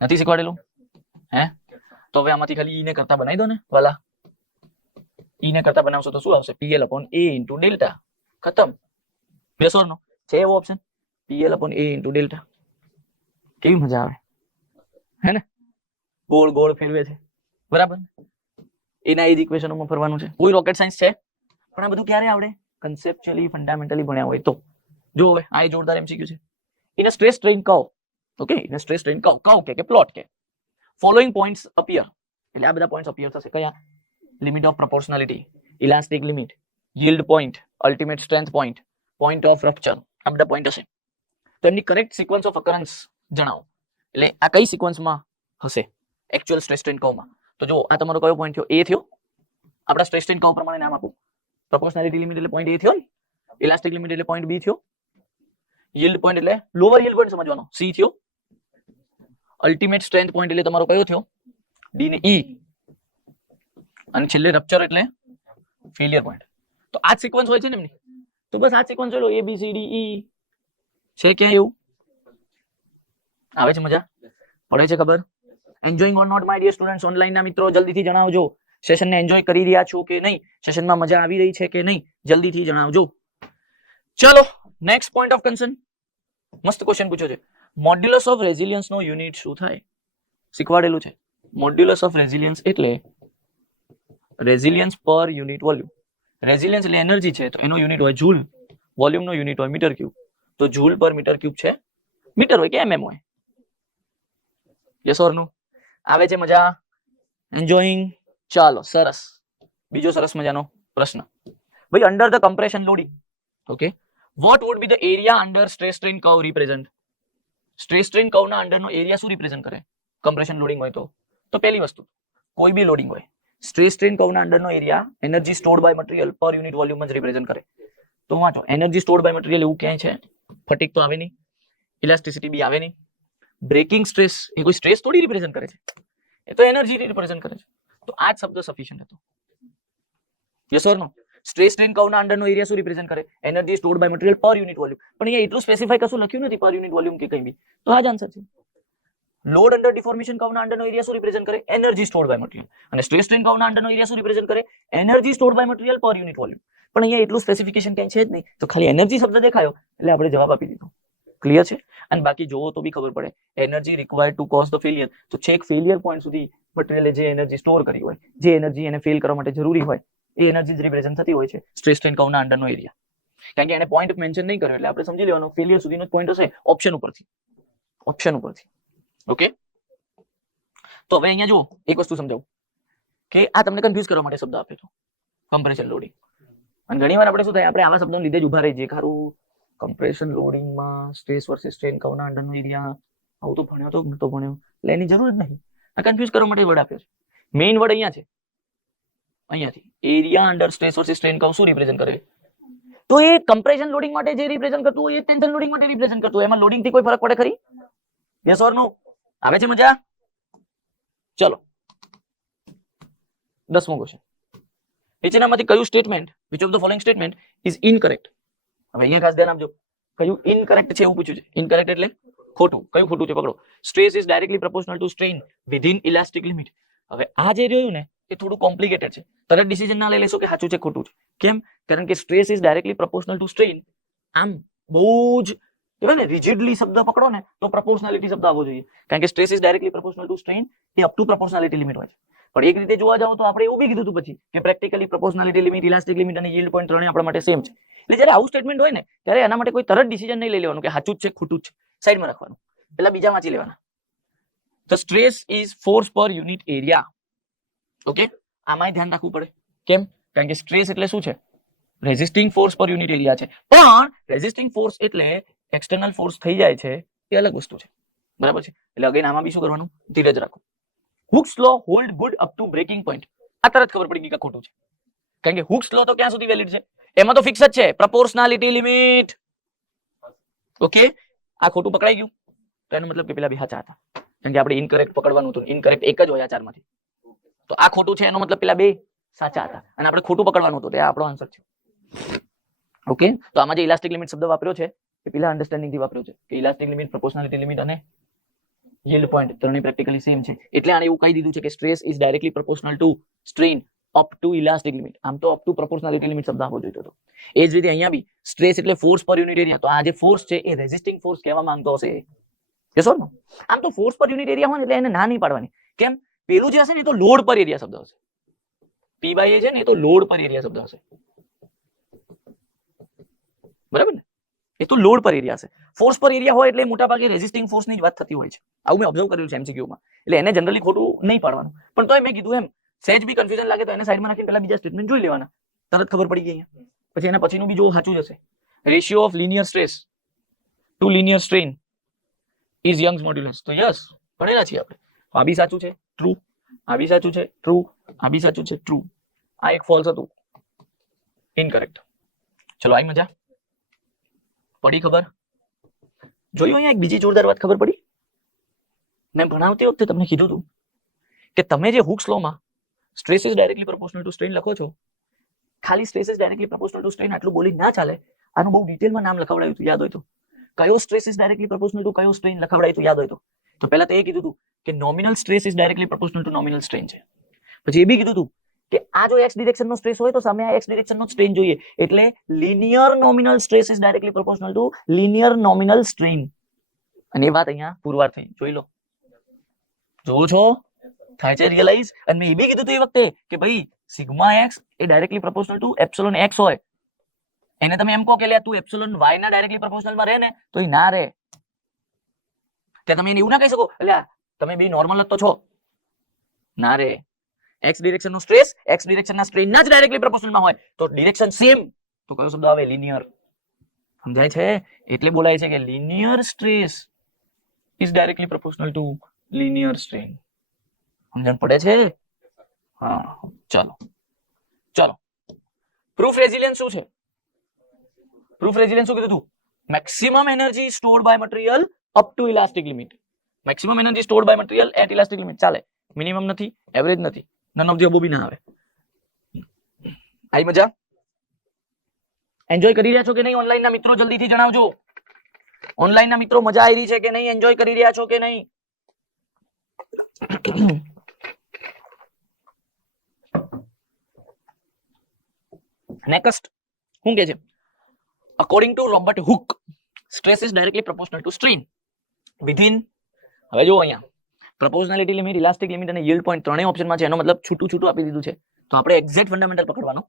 નથી શીખવાડેલું? હે? તો હવે આમાંથી ખાલી E ને કરતા બનાવી દો ને વાલા. E ને કરતા બનાવશો તો શું આવશે? PL/A into delta. ખતમ. યસ ઓર નો? છે એવો ઓપ્શન? PL/A into delta. કેવી મજા આવે હે ને? ગોળ ગોળ ફેરવે છે. બરાબર? એના એ જ ઇક્વેશનોમાં ફરવાનું છે. કોઈ રોકેટ સાયન્સ છે? પણ આ બધું ક્યારે આવડે? કન્સેપ્ચ્યુઅલી ફંડામેન્ટલી ભણ્યા હોય તો. જો હવે આ જોરદાર MCQ છે. In a stress strain curve, okay, in a stress strain curve કે પ્લોટ કે ફોલોઈંગ પોઈન્ટ્સ અપિયર, એટલે આ બધા પોઈન્ટ્સ અપિયર થશે. કયા? Limit of proportionality, elastic limit, yield point, ultimate strength point, point of rupture, આ બધા પોઈન્ટ હશે. તો એમની કરેક્ટ સિક્વન્સ ઓફ અકરન્સ જણાવો. એટલે આ કઈ સિક્વન્સમાં હશે એક્ચ્યુઅલ સ્ટ્રેસ સ્ટ્રેઇન કર્વમાં? તો જો આ તમારો કયો પોઈન્ટ થયો? A થયો. આપણા સ્ટ્રેસ સ્ટ્રેઇન કર્વ પ્રમાણે નામ આપો. પ્રોપોર્શનાલિટી લિમિટ એટલે પોઈન્ટ A થયો ને, ઇલાસ્ટિક લિમિટ એટલે પોઈન્ટ B થયો, yield point એટલે લોઅર yield point સમજવાનો, C થયો, અલ્ટિમેટ સ્ટ્રેન્થ પોઈન્ટ એટલે તમારો કયો થયો? D ને E, અને છેલ્લે રપ્ચર એટલે ફેલિયર પોઈન્ટ. તો આ જ સિક્વન્સ હોય છે ને એમની? તો બસ આ સિક્વન્સ જોઈ લો, A B C D E. છે ક્યાં એવું? આવે છે મજા? પડે છે ખબર? Enjoying or not my dear students? Online ના મિત્રો જલ્દીથી જણાવજો. સેશન ને એન્જોય કરી રહ્યા છો કે નહીં? સેશનમાં મજા આવી રહી છે કે નહીં? જલ્દીથી જણાવજો. ચલો નેક્સ્ટ પોઈન્ટ ઓફ કન્સર્ન. મસ્ત ક્વેશ્ચન પૂછ્યો છે. મોડ્યુલસ ઓફ રેઝિલિયન્સ નો યુનિટ શું થાય? શીખવાડેલું છે. મોડ્યુલસ ઓફ રેઝિલિયન્સ એટલે resilience per unit volume. Resilience એટલે એનર્જી છે તો એનો યુનિટ હોય જૂલ, વોલ્યુમ નો યુનિટ હોય મીટર ક્યુબ. તો જૂલ પર મીટર ક્યુબ છે, મીટર હોય કે mm હોય? Yes or no? આવે છે મજા? એન્જોયિંગ? ચાલો સરસ. બીજો સરસ મજાનો પ્રશ્ન ભાઈ, under the compression loading, okay, what would be the area under stress strain curve represent? Stress strain curve ના અંડરનો એરિયા શું રિપ્રેઝન્ટ કરે કમ્પ્રેશન લોડિંગ હોય તો પહેલી વસ્તુ, કોઈ બી લોડિંગ હોય, સ્ટ્રેસ સ્ટ્રેન કર્વના અંડરનો area energy stored by material per unit volume જ રિપ્રેઝન્ટ કરે. તો વાંચો, એનર્જી સ્ટોર્ડ બાય મટીરિયલ એવું ક્યાંય છે? ફટીક તો આવે નહીં, ઇલાસ્ટિસિટી બી આવે નહીં, બ્રેકિંગ સ્ટ્રેસ એ કોઈ સ્ટ્રેસ થોડી રિપ્રેઝન્ટ કરે છે, એ તો એનર્જી રિપ્રેઝન્ટ કરે છે. તો આ જ શબ્દ સફિશિયન્ટ હતો. Yes or no? Stress strain કર્વના અંડરનો એરિયા શું રિપ્રેઝન્ટ કરે? Energy stored by material per unit volume. પણ અહીંયા એટલું સ્પેસિફાઈ કશું લખ્યું નથી પર યુનિટ વોલ્યુમ કે કંઈ બી, તો આ જ આન્સર છે. લોડ અંડર ડિફોર્મેશન કર્વના અંડરનો એરિયા શું રિપ્રેઝન્ટ કરે? Energy stored by material. અને સ્ટ્રેસ સ્ટ્રેન કર્વના અંડરનો એરિયા શું રિપ્રેઝન્ટ કરે? Energy stored by material per unit volume. પણ અહીંયા એટલું સ્પેસિફિકેશન ક્યાંય છે જ નહીં, તો ખાલી એનર્જી શબ્દ દેખાયો એટલે આપણે જવાબ આપી દીધો. ક્લિયર છે? અને બાકી જોવો તો બી ખબર પડે, energy required to cause the failure, તો છેક ફેલિયર પોઈન્ટ સુધી મટીરિયલે જે એનર્જી સ્ટોર કરી હોય, જે એનર્જી એને ફેલ કરવા માટે જરૂરી હોય, એ એનર્જી જ રિપ્રેઝન્ટ થતી હોય છે સ્ટ્રેસ સ્ટ્રેન કર્વના અંડરનો એરિયા. કારણ કે એને પોઈન્ટ મેન્શન નહીં કર્યો એટલે આપણે સમજી લેવાનું ફેલિયર સુધીનો જ પોઈન્ટ હશે ઓપ્શન ઉપરથી. ઓકે, તો હવે અહીંયા જુઓ, એક વસ્તુ સમજાવું કે આ તમને કન્ફ્યુઝ કરવા માટે શબ્દ આપ્યો હતો કમ્પ્રેશન લોડિંગ. અને ઘણી વાર આપણે શું થાય, આપણે આવા શબ્દોને લીધે જ ઉભા રહી જઈએ. ખારું કમ્પ્રેશન લોડિંગમાં સ્ટ્રેસ વર્સિસ સ્ટ્રેન કર્વના અંડરનો એરિયા, આવું તો ભણ્યો તો નતો ભણ્યો, એટલે એની જરૂર જ નહીં. આ કન્ફ્યુઝ કરવા માટે વર્ડ આપ્યો છે. મેઇન વર્ડ અહીંયા છે, અહીંયાથી area under stress versus strain curve શું રિપ્રેઝન્ટ કરે? તો એ કમ્પ્રેશન લોડિંગ માટે જે રિપ્રેઝન્ટ કરતું હોય એ ટેન્શન લોડિંગ માટે રિપ્રેઝન્ટ કરતું હોય. એમાં લોડિંગ થી કોઈ ફરક પડે ખરી? Yes or no? આવે છે મજા? ચલો 10મો ક્વેશ્ચન, નીચેનામાંથી કયું statement, which of the following statement is incorrect? હવે અહીંયા ખાસ ધ્યાન આપજો, કયું ઇનકરેક્ટ છે એવું પૂછ્યું છે. ઇનકરેક્ટ એટલે ખોટું. કયું ખોટું છે પકડો? Stress is directly proportional to strain within elastic limit. હવે આ જે રહ્યું ને એ થોડું કોમ્પ્લિકેટેડ છે. તરત ડિસિઝન ના લઈ લેશો કે સાચું છે ખોટું છે. કેમ? કારણ કે stress is directly proportional to strain, આમ બહુ જ કહેવાય ને રિજિડલી શબ્દ પકડો ને તો પ્રોપોર્શનાલિટી શબ્દ આવવો જોઈએ. કારણ કે stress is directly proportional to strain એ અપ ટુ પ્રોપોર્શનાલિટી લિમિટ હોય છે. પણ એક રીતે જોવા જાવ તો આપણે એવું બી કીધું હતું પછી કે પ્રેક્ટિકલી પ્રોપોર્શનાલિટી લિમિટ, ઇલાસ્ટિક લિમિટ અને યીલ્ડ પોઈન્ટ ત્રણેય આપણા માટે સેમ છે. એટલે જ્યારે આવું સ્ટેટમેન્ટ હોય ને ત્યારે એના માટે કોઈ તરત ડિસિઝન નહીં લઈ લેવાનું કે સાચું જ છે ખોટું જ છે, સાઈડમાં રાખવાનું, પેલા બીજા વાંચી લેવાના. ધ સ્ટ્રેસ ઇઝ ફોર્સ પર યુનિટ એરિયા. ઓકે, આમાંય ધ્યાન રાખવું પડે. કેમ? કારણ કે સ્ટ્રેસ એટલે શું છે? રેઝિસ્ટિંગ ફોર્સ પર યુનિટ એરિયા છે. પણ રેઝિસ્ટિંગ ફોર્સ એટલે એક્સટર્નલ ફોર્સ થઈ જાય છે એ અલગ વસ્તુ છે. બરાબર છે? એટલે અગેન આમાં બી શું કરવાનું? ધીરજ રાખો. Hooke's law hold good up to breaking point. આ તરત ખબર પડી ગઈ કે ખોટું છે. કારણ કે હુક્સ લો તો ક્યાં સુધી વેલિડ છે? એમાં તો ફિક્સ જ છે, પ્રોપોર્શનાલિટી લિમિટ. ઓકે, આ ખોટું પકડાઈ ગયું તો એનો મતલબ કે પેલા બી સાચા હતા. કારણ કે આપણે ઇનકરેક્ટ પકડવાનું હતું, ઇનકરેક્ટ એક જ હોય આ ચારમાંથી. તો આ ખોટું છે એનો મતલબ પેલા બે સાચા હતા અને આપણે ખોટું પકડવાનું હતું, તે આપણો આન્સર છે. ઓકે, તો આમાં જે ઇલાસ્ટિક લિમિટ શબ્દ વાપર્યો છે એ પેલા અન્ડરસ્ટેન્ડિંગ થી વાપર્યો છે કે ઇલાસ્ટિક લિમિટ, પ્રોપોર્શનાલિટી લિમિટ અને yield point ત્રણેય પ્રેક્ટિકલી સેમ છે. એટલે આને એવું કહી દીધું છે કે stress is directly proportional to strain up to elastic limit. આમ તો અપ ટુ પ્રોપોર્શનાલિટી લિમિટ શબ્દ આવવો જોઈતો હતો. એ જ રીતે અહીંયા બી સ્ટ્રેસ એટલે ફોર્સ પર યુનિટ એરિયા, તો આ જે ફોર્સ છે એ રેઝિસ્ટિંગ ફોર્સ કહેવા માંગતો હશે. યસ ઓર નો? આમ તો ફોર્સ પર યુનિટ એરિયા હોય એટલે એને ના નહીં પાડવાની. કેમ? પેલું જે હશે ને એ તો લોડ પર એરિયા શબ્દ હશે. P by A છે ને એ તો લોડ પર એરિયા શબ્દ હશે. બરાબર ને? એ તો લોડ પર એરિયા છે. ફોર્સ પર એરિયા હોય એટલે મોટા ભાગે રેઝિસ્ટિંગ ફોર્સની જ વાત થતી હોય છે. આવું મેં ઓબ્ઝર્વ કર્યું છે MCQ માં. એટલે એને જનરલી ખોટું નહીં પાડવાનું. પણ તોય મેં કીધું એમ સહેજ બી કન્ફ્યુઝન લાગે તો એને સાઈડમાં રાખીને પહેલા બીજા સ્ટેટમેન્ટ જોઈ લેવાના. તરત ખબર પડી ગઈ અહીંયા. પછી એના પછીનું બી જો સાચું જ હશે. Ratio of linear stress to linear strain is Young's modulus. તો યસ, ભણેલા છીએ આપણે. આ બી સાચું છે, ટ્રુ. આ બી સાચું છે, ટ્રુ. આ બી સાચું છે, ટ્રુ. આ એક ફોલ્સ હતું, ઇનકરેક્ટ. ચલો આઈ મજા પડી? ખબર જોયું? અહીંયા એક બીજી જોરદાર વાત ખબર પડી. મેં ભણાવતી વખતે તમને કીધું હતું કે તમે જે હુક્સ લોમાં stress is directly proportional to strain લખો છો, ખાલી stress is directly proportional to strain આટલું બોલી ના ચાલે. આનું બહુ ડિટેલમાં નામ લખાવડાયું હતું, યાદ હોય તો. કયો stress is directly proportional two કયો સ્ટ્રેન લખાવડાયું હતું, યાદ હોય તો. તો પહેલા તો એ કીધું હતું કે nominal stress is directly proportional two nominal strain છે. પછી એ બી કીધું હતું કે આ જો x ડિરેક્શનનો સ્ટ્રેસ હોય તો સામે આ x ડિરેક્શનનો સ્ટ્રેન જોઈએ. એટલે linear nominal stress is directly proportional two linear nominal strain. અને એ વાત અહીંયા પુરવાર થઈ. જોઈ લો, જોવો છો થાય છે રિયલાઇઝ. અને મેં એ બી કીધું હતું એ વખતે કે ભાઈ સિગ્મા x એ directly proportional two epsilon x હોય. એને તમે એમ કહો કે લે તું એપ્સિલોન y ના ડાયરેક્ટલી પ્રોપોર્શનલમાં રહે ને તો એ ના રહે. ત્યાં તમે એને એવું ના કહી શકો એટલે તમે બી નોર્મલ જ તો છો ના રે. એક્સ ડિરેક્શન નો સ્ટ્રેસ એક્સ ડિરેક્શન ના સ્ટ્રેન ના જ ડાયરેક્ટલી પ્રોપોર્શનલ માં હોય તો ડિરેક્શન સેમ તો કયો શબ્દ આવે લિનિયર. સમજાય છે? એટલે બોલાય છે કે linear stress is directly proportional two linear strain. સમજણ પડે છે? હા ચાલો ચાલો પ્રૂફ રેઝિલિયન્સ શું છે? પ્રૂફ રેઝિલિયન્સ શું કીધું તું? Maximum energy stored by material up to elastic limit. Maximum energy stored by material at elastic limit ચાલે. મિનિમમ નથી, એવરેજ નથી, none of the above B ના આવે. આઈ મજા? એન્જોય કરી રહ્યા છો કે નહીં ઓનલાઈન ના મિત્રો? જલ્દીથી જણાવજો. ઓનલાઈન ના મિત્રો મજા આવી રહી છે કે નહીં? એન્જોય કરી રહ્યા છો કે નહીં? નેક્સ્ટ શું કે છે? According to Robert Hooke stress is directly proportional to strain within. હવે જો અહીંયા પ્રોપોર્શનાલિટી લિમિટ, ઇલાસ્ટિક લિમિટ અને yield પોઈન્ટ ત્રણેય ઓપ્શનમાં છે. એનો મતલબ છૂટું છૂટું આપી દીધું છે. તો આપણે એક્ઝેક્ટ ફંડામેન્ટલ પકડવાનો,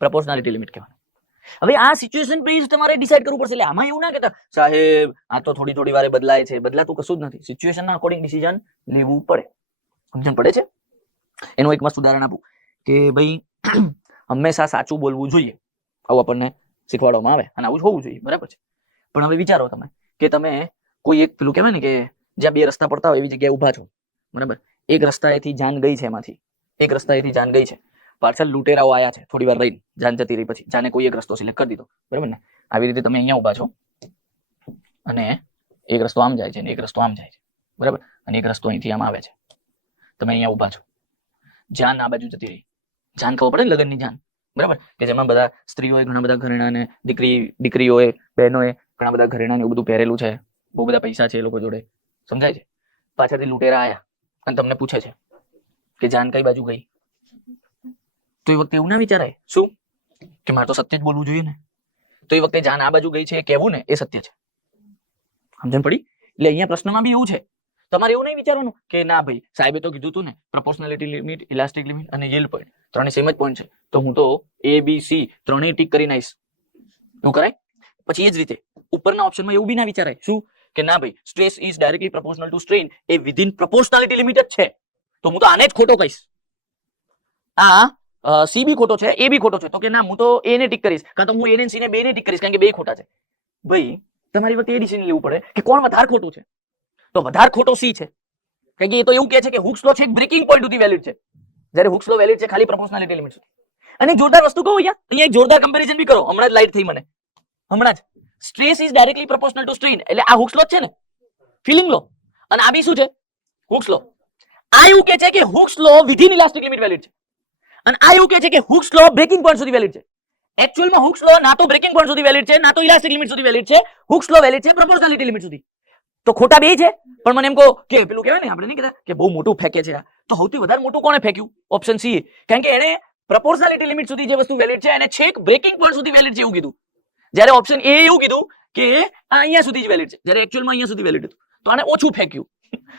પ્રોપોર્શનાલિટી લિમિટ કહેવાનું. હવે આ સિચ્યુએશન બેઝ તમારે ડિસાઈડ કરવું પડશે. એટલે આમાં એવું ના કહેતા સાહેબ આ તો થોડી થોડી વારે બદલાય છે. બદલાતું કશું જ નથી. સિચ્યુએશનના અકોર્ડિંગ ડિસિઝન લેવું પડે. સમજણ પડે છે? એનું એક મસ્ત ઉદાહરણ આપું કે ભાઈ હંમેશા સાચું બોલવું જોઈએ, આવું આપણને શીખવાડવામાં આવે અને આવું જ હોવું જોઈએ. બરાબર છે? પણ હવે વિચારો તમે કે તમે કોઈ એક પેલું કહેવાય ને કે જ્યાં બે રસ્તા પડતા હોય એવી જગ્યાએ ઊભા છો. બરાબર? એક રસ્તાએથી જાન ગઈ છે, એમાંથી એક રસ્તાએથી જાન ગઈ છે. પાછળ લૂંટેરાઓ આયા છે, થોડી વાર રહીને જાન જતી રહી પછી જાને કોઈ એક રસ્તો સિલેક્ટ કરી દીધો. બરાબર ને? આવી રીતે તમે અહીંયા ઊભા છો અને એક રસ્તો આમ જાય છે અને એક રસ્તો આમ જાય છે. બરાબર? અને એક રસ્તો અહીંથી આમ આવે છે. તમે અહીંયા ઊભા છો, જાન આ બાજુ જતી રહી. જાન ખબર પડે ને, લગ્નની જાન. બરાબર? કે જેમાં બધા સ્ત્રીઓએ ઘણા બધા ઘરેણાને, દીકરીઓએ, બહેનોએ ઘણા બધા ઘરેણાને એવું બધું પહેરેલું છે. બહુ બધા પૈસા છે એ લોકો જોડે. સમજાય છે? પાછળથી લૂંટેરા આયા અને તમને પૂછે છે કે જાન કઈ બાજુ ગઈ. તો એ વખતે એવું ના વિચારાય શું કે મારે તો સત્ય જ બોલવું જોઈએ ને. તો એ વખતે જાન આ બાજુ ગઈ છે એ કહેવું ને એ સત્ય છે. સમજણ પડી? એટલે અહીંયા પ્રશ્નમાં બી એવું છે. તમારે એવું નહીં વિચારવાનું કે ના ભાઈ સાહેબે તો કીધું હતું ને પ્રોપોર્શનાલિટી લિમિટ, ઇલાસ્ટિક લિમિટ અને yield પોઈન્ટ ત્રણે સેમ જ પોઈન્ટ છે, તો હું તો A B C ત્રણેય ટીક કરીને આવીશ. શું કરાય? પછી એ જ રીતે ઉપરના ઓપ્શનમાં એવું બી ના વિચારાય શું કે ના ભાઈ stress is directly proportional to strain એ વિધિન પ્રોપોર્શનાલિટી લિમિટ જ છે, તો હું તો આને જ ખોટો કહીશ. આ સી બી ખોટો છે, એ બી ખોટો છે, તો કે ના હું તો એ ને ટીક કરીશ, કાં તો હું એ ને સી ને બે ને ટીક કરીશ કારણ કે બે ખોટા છે. ભાઈ તમારી વખતે એ ડિસિઝન લેવું પડે કે કોણ વધારે ખોટું છે. તો વધારે ખોટો સી છે કારણ કે એ તો એવું કહે છે કે હુક્સ લો છે બ્રેકિંગ પોઈન્ટ સુધી વેલિડ છે, જ્યારે હુક્સ લો વેલિડ છે ખાલી પ્રોપોર્શનાલિટી લિમિટ સુધી. અને જોરદાર વસ્તુ કહું અહીંયા એક જોરદાર કમ્પેરિઝન બી કરો. હમણાં જ લાઈટ થઈ મને, હમણાં જ. Stress is directly proportional to strain એટલે આ હુક્સ લો છે ને, ફીલિંગ લો, અને આ બી શું છે? હુક્સ લો. આ એવું કહે છે કે હુક્સ લો વિધિન ઇલાસ્ટિક લિમિટ વેલિડ છે અને આ એવું કહે છે કે હુક્સ લો બ્રેકિંગ પોઈન્ટ સુધી વેલિડ છે. એકચ્યુઅલમાં હુક્સ લો ના તો બ્રેકિંગ પોઈન્ટ સુધી વેલિડ છે ના તો ઇલાસ્ટિક લિમિટ સુધી વેલિડ છે. હુક્સ લો વેલિડ છે પ્રોપોર્શનાલિટી લિમિટ સુધી. તો ખોટા બે છે. પણ મને એમ કહો કે પેલું કહેવાય ને આપણે નહીં કહેતા કે બહુ મોટું ફેંકે છે, તો સૌથી વધારે મોટું કોણે ફેંક્યું? Option C. કારણ કે એને પ્રોપોર્શનાલિટી લિમિટ સુધી જે વસ્તુ વેલિડ છે એને છેક બ્રેકિંગ પોઈન્ટ સુધી વેલિડ છે એવું કીધું, જ્યારે ઓપ્શન એ એવું કીધું કે આ અહીંયા સુધી જ વેલિડ છે, જ્યારે એકચ્યુઅલમાં અહીંયા સુધી વેલિડ હતું. તો આને ઓછું ફેંક્યું,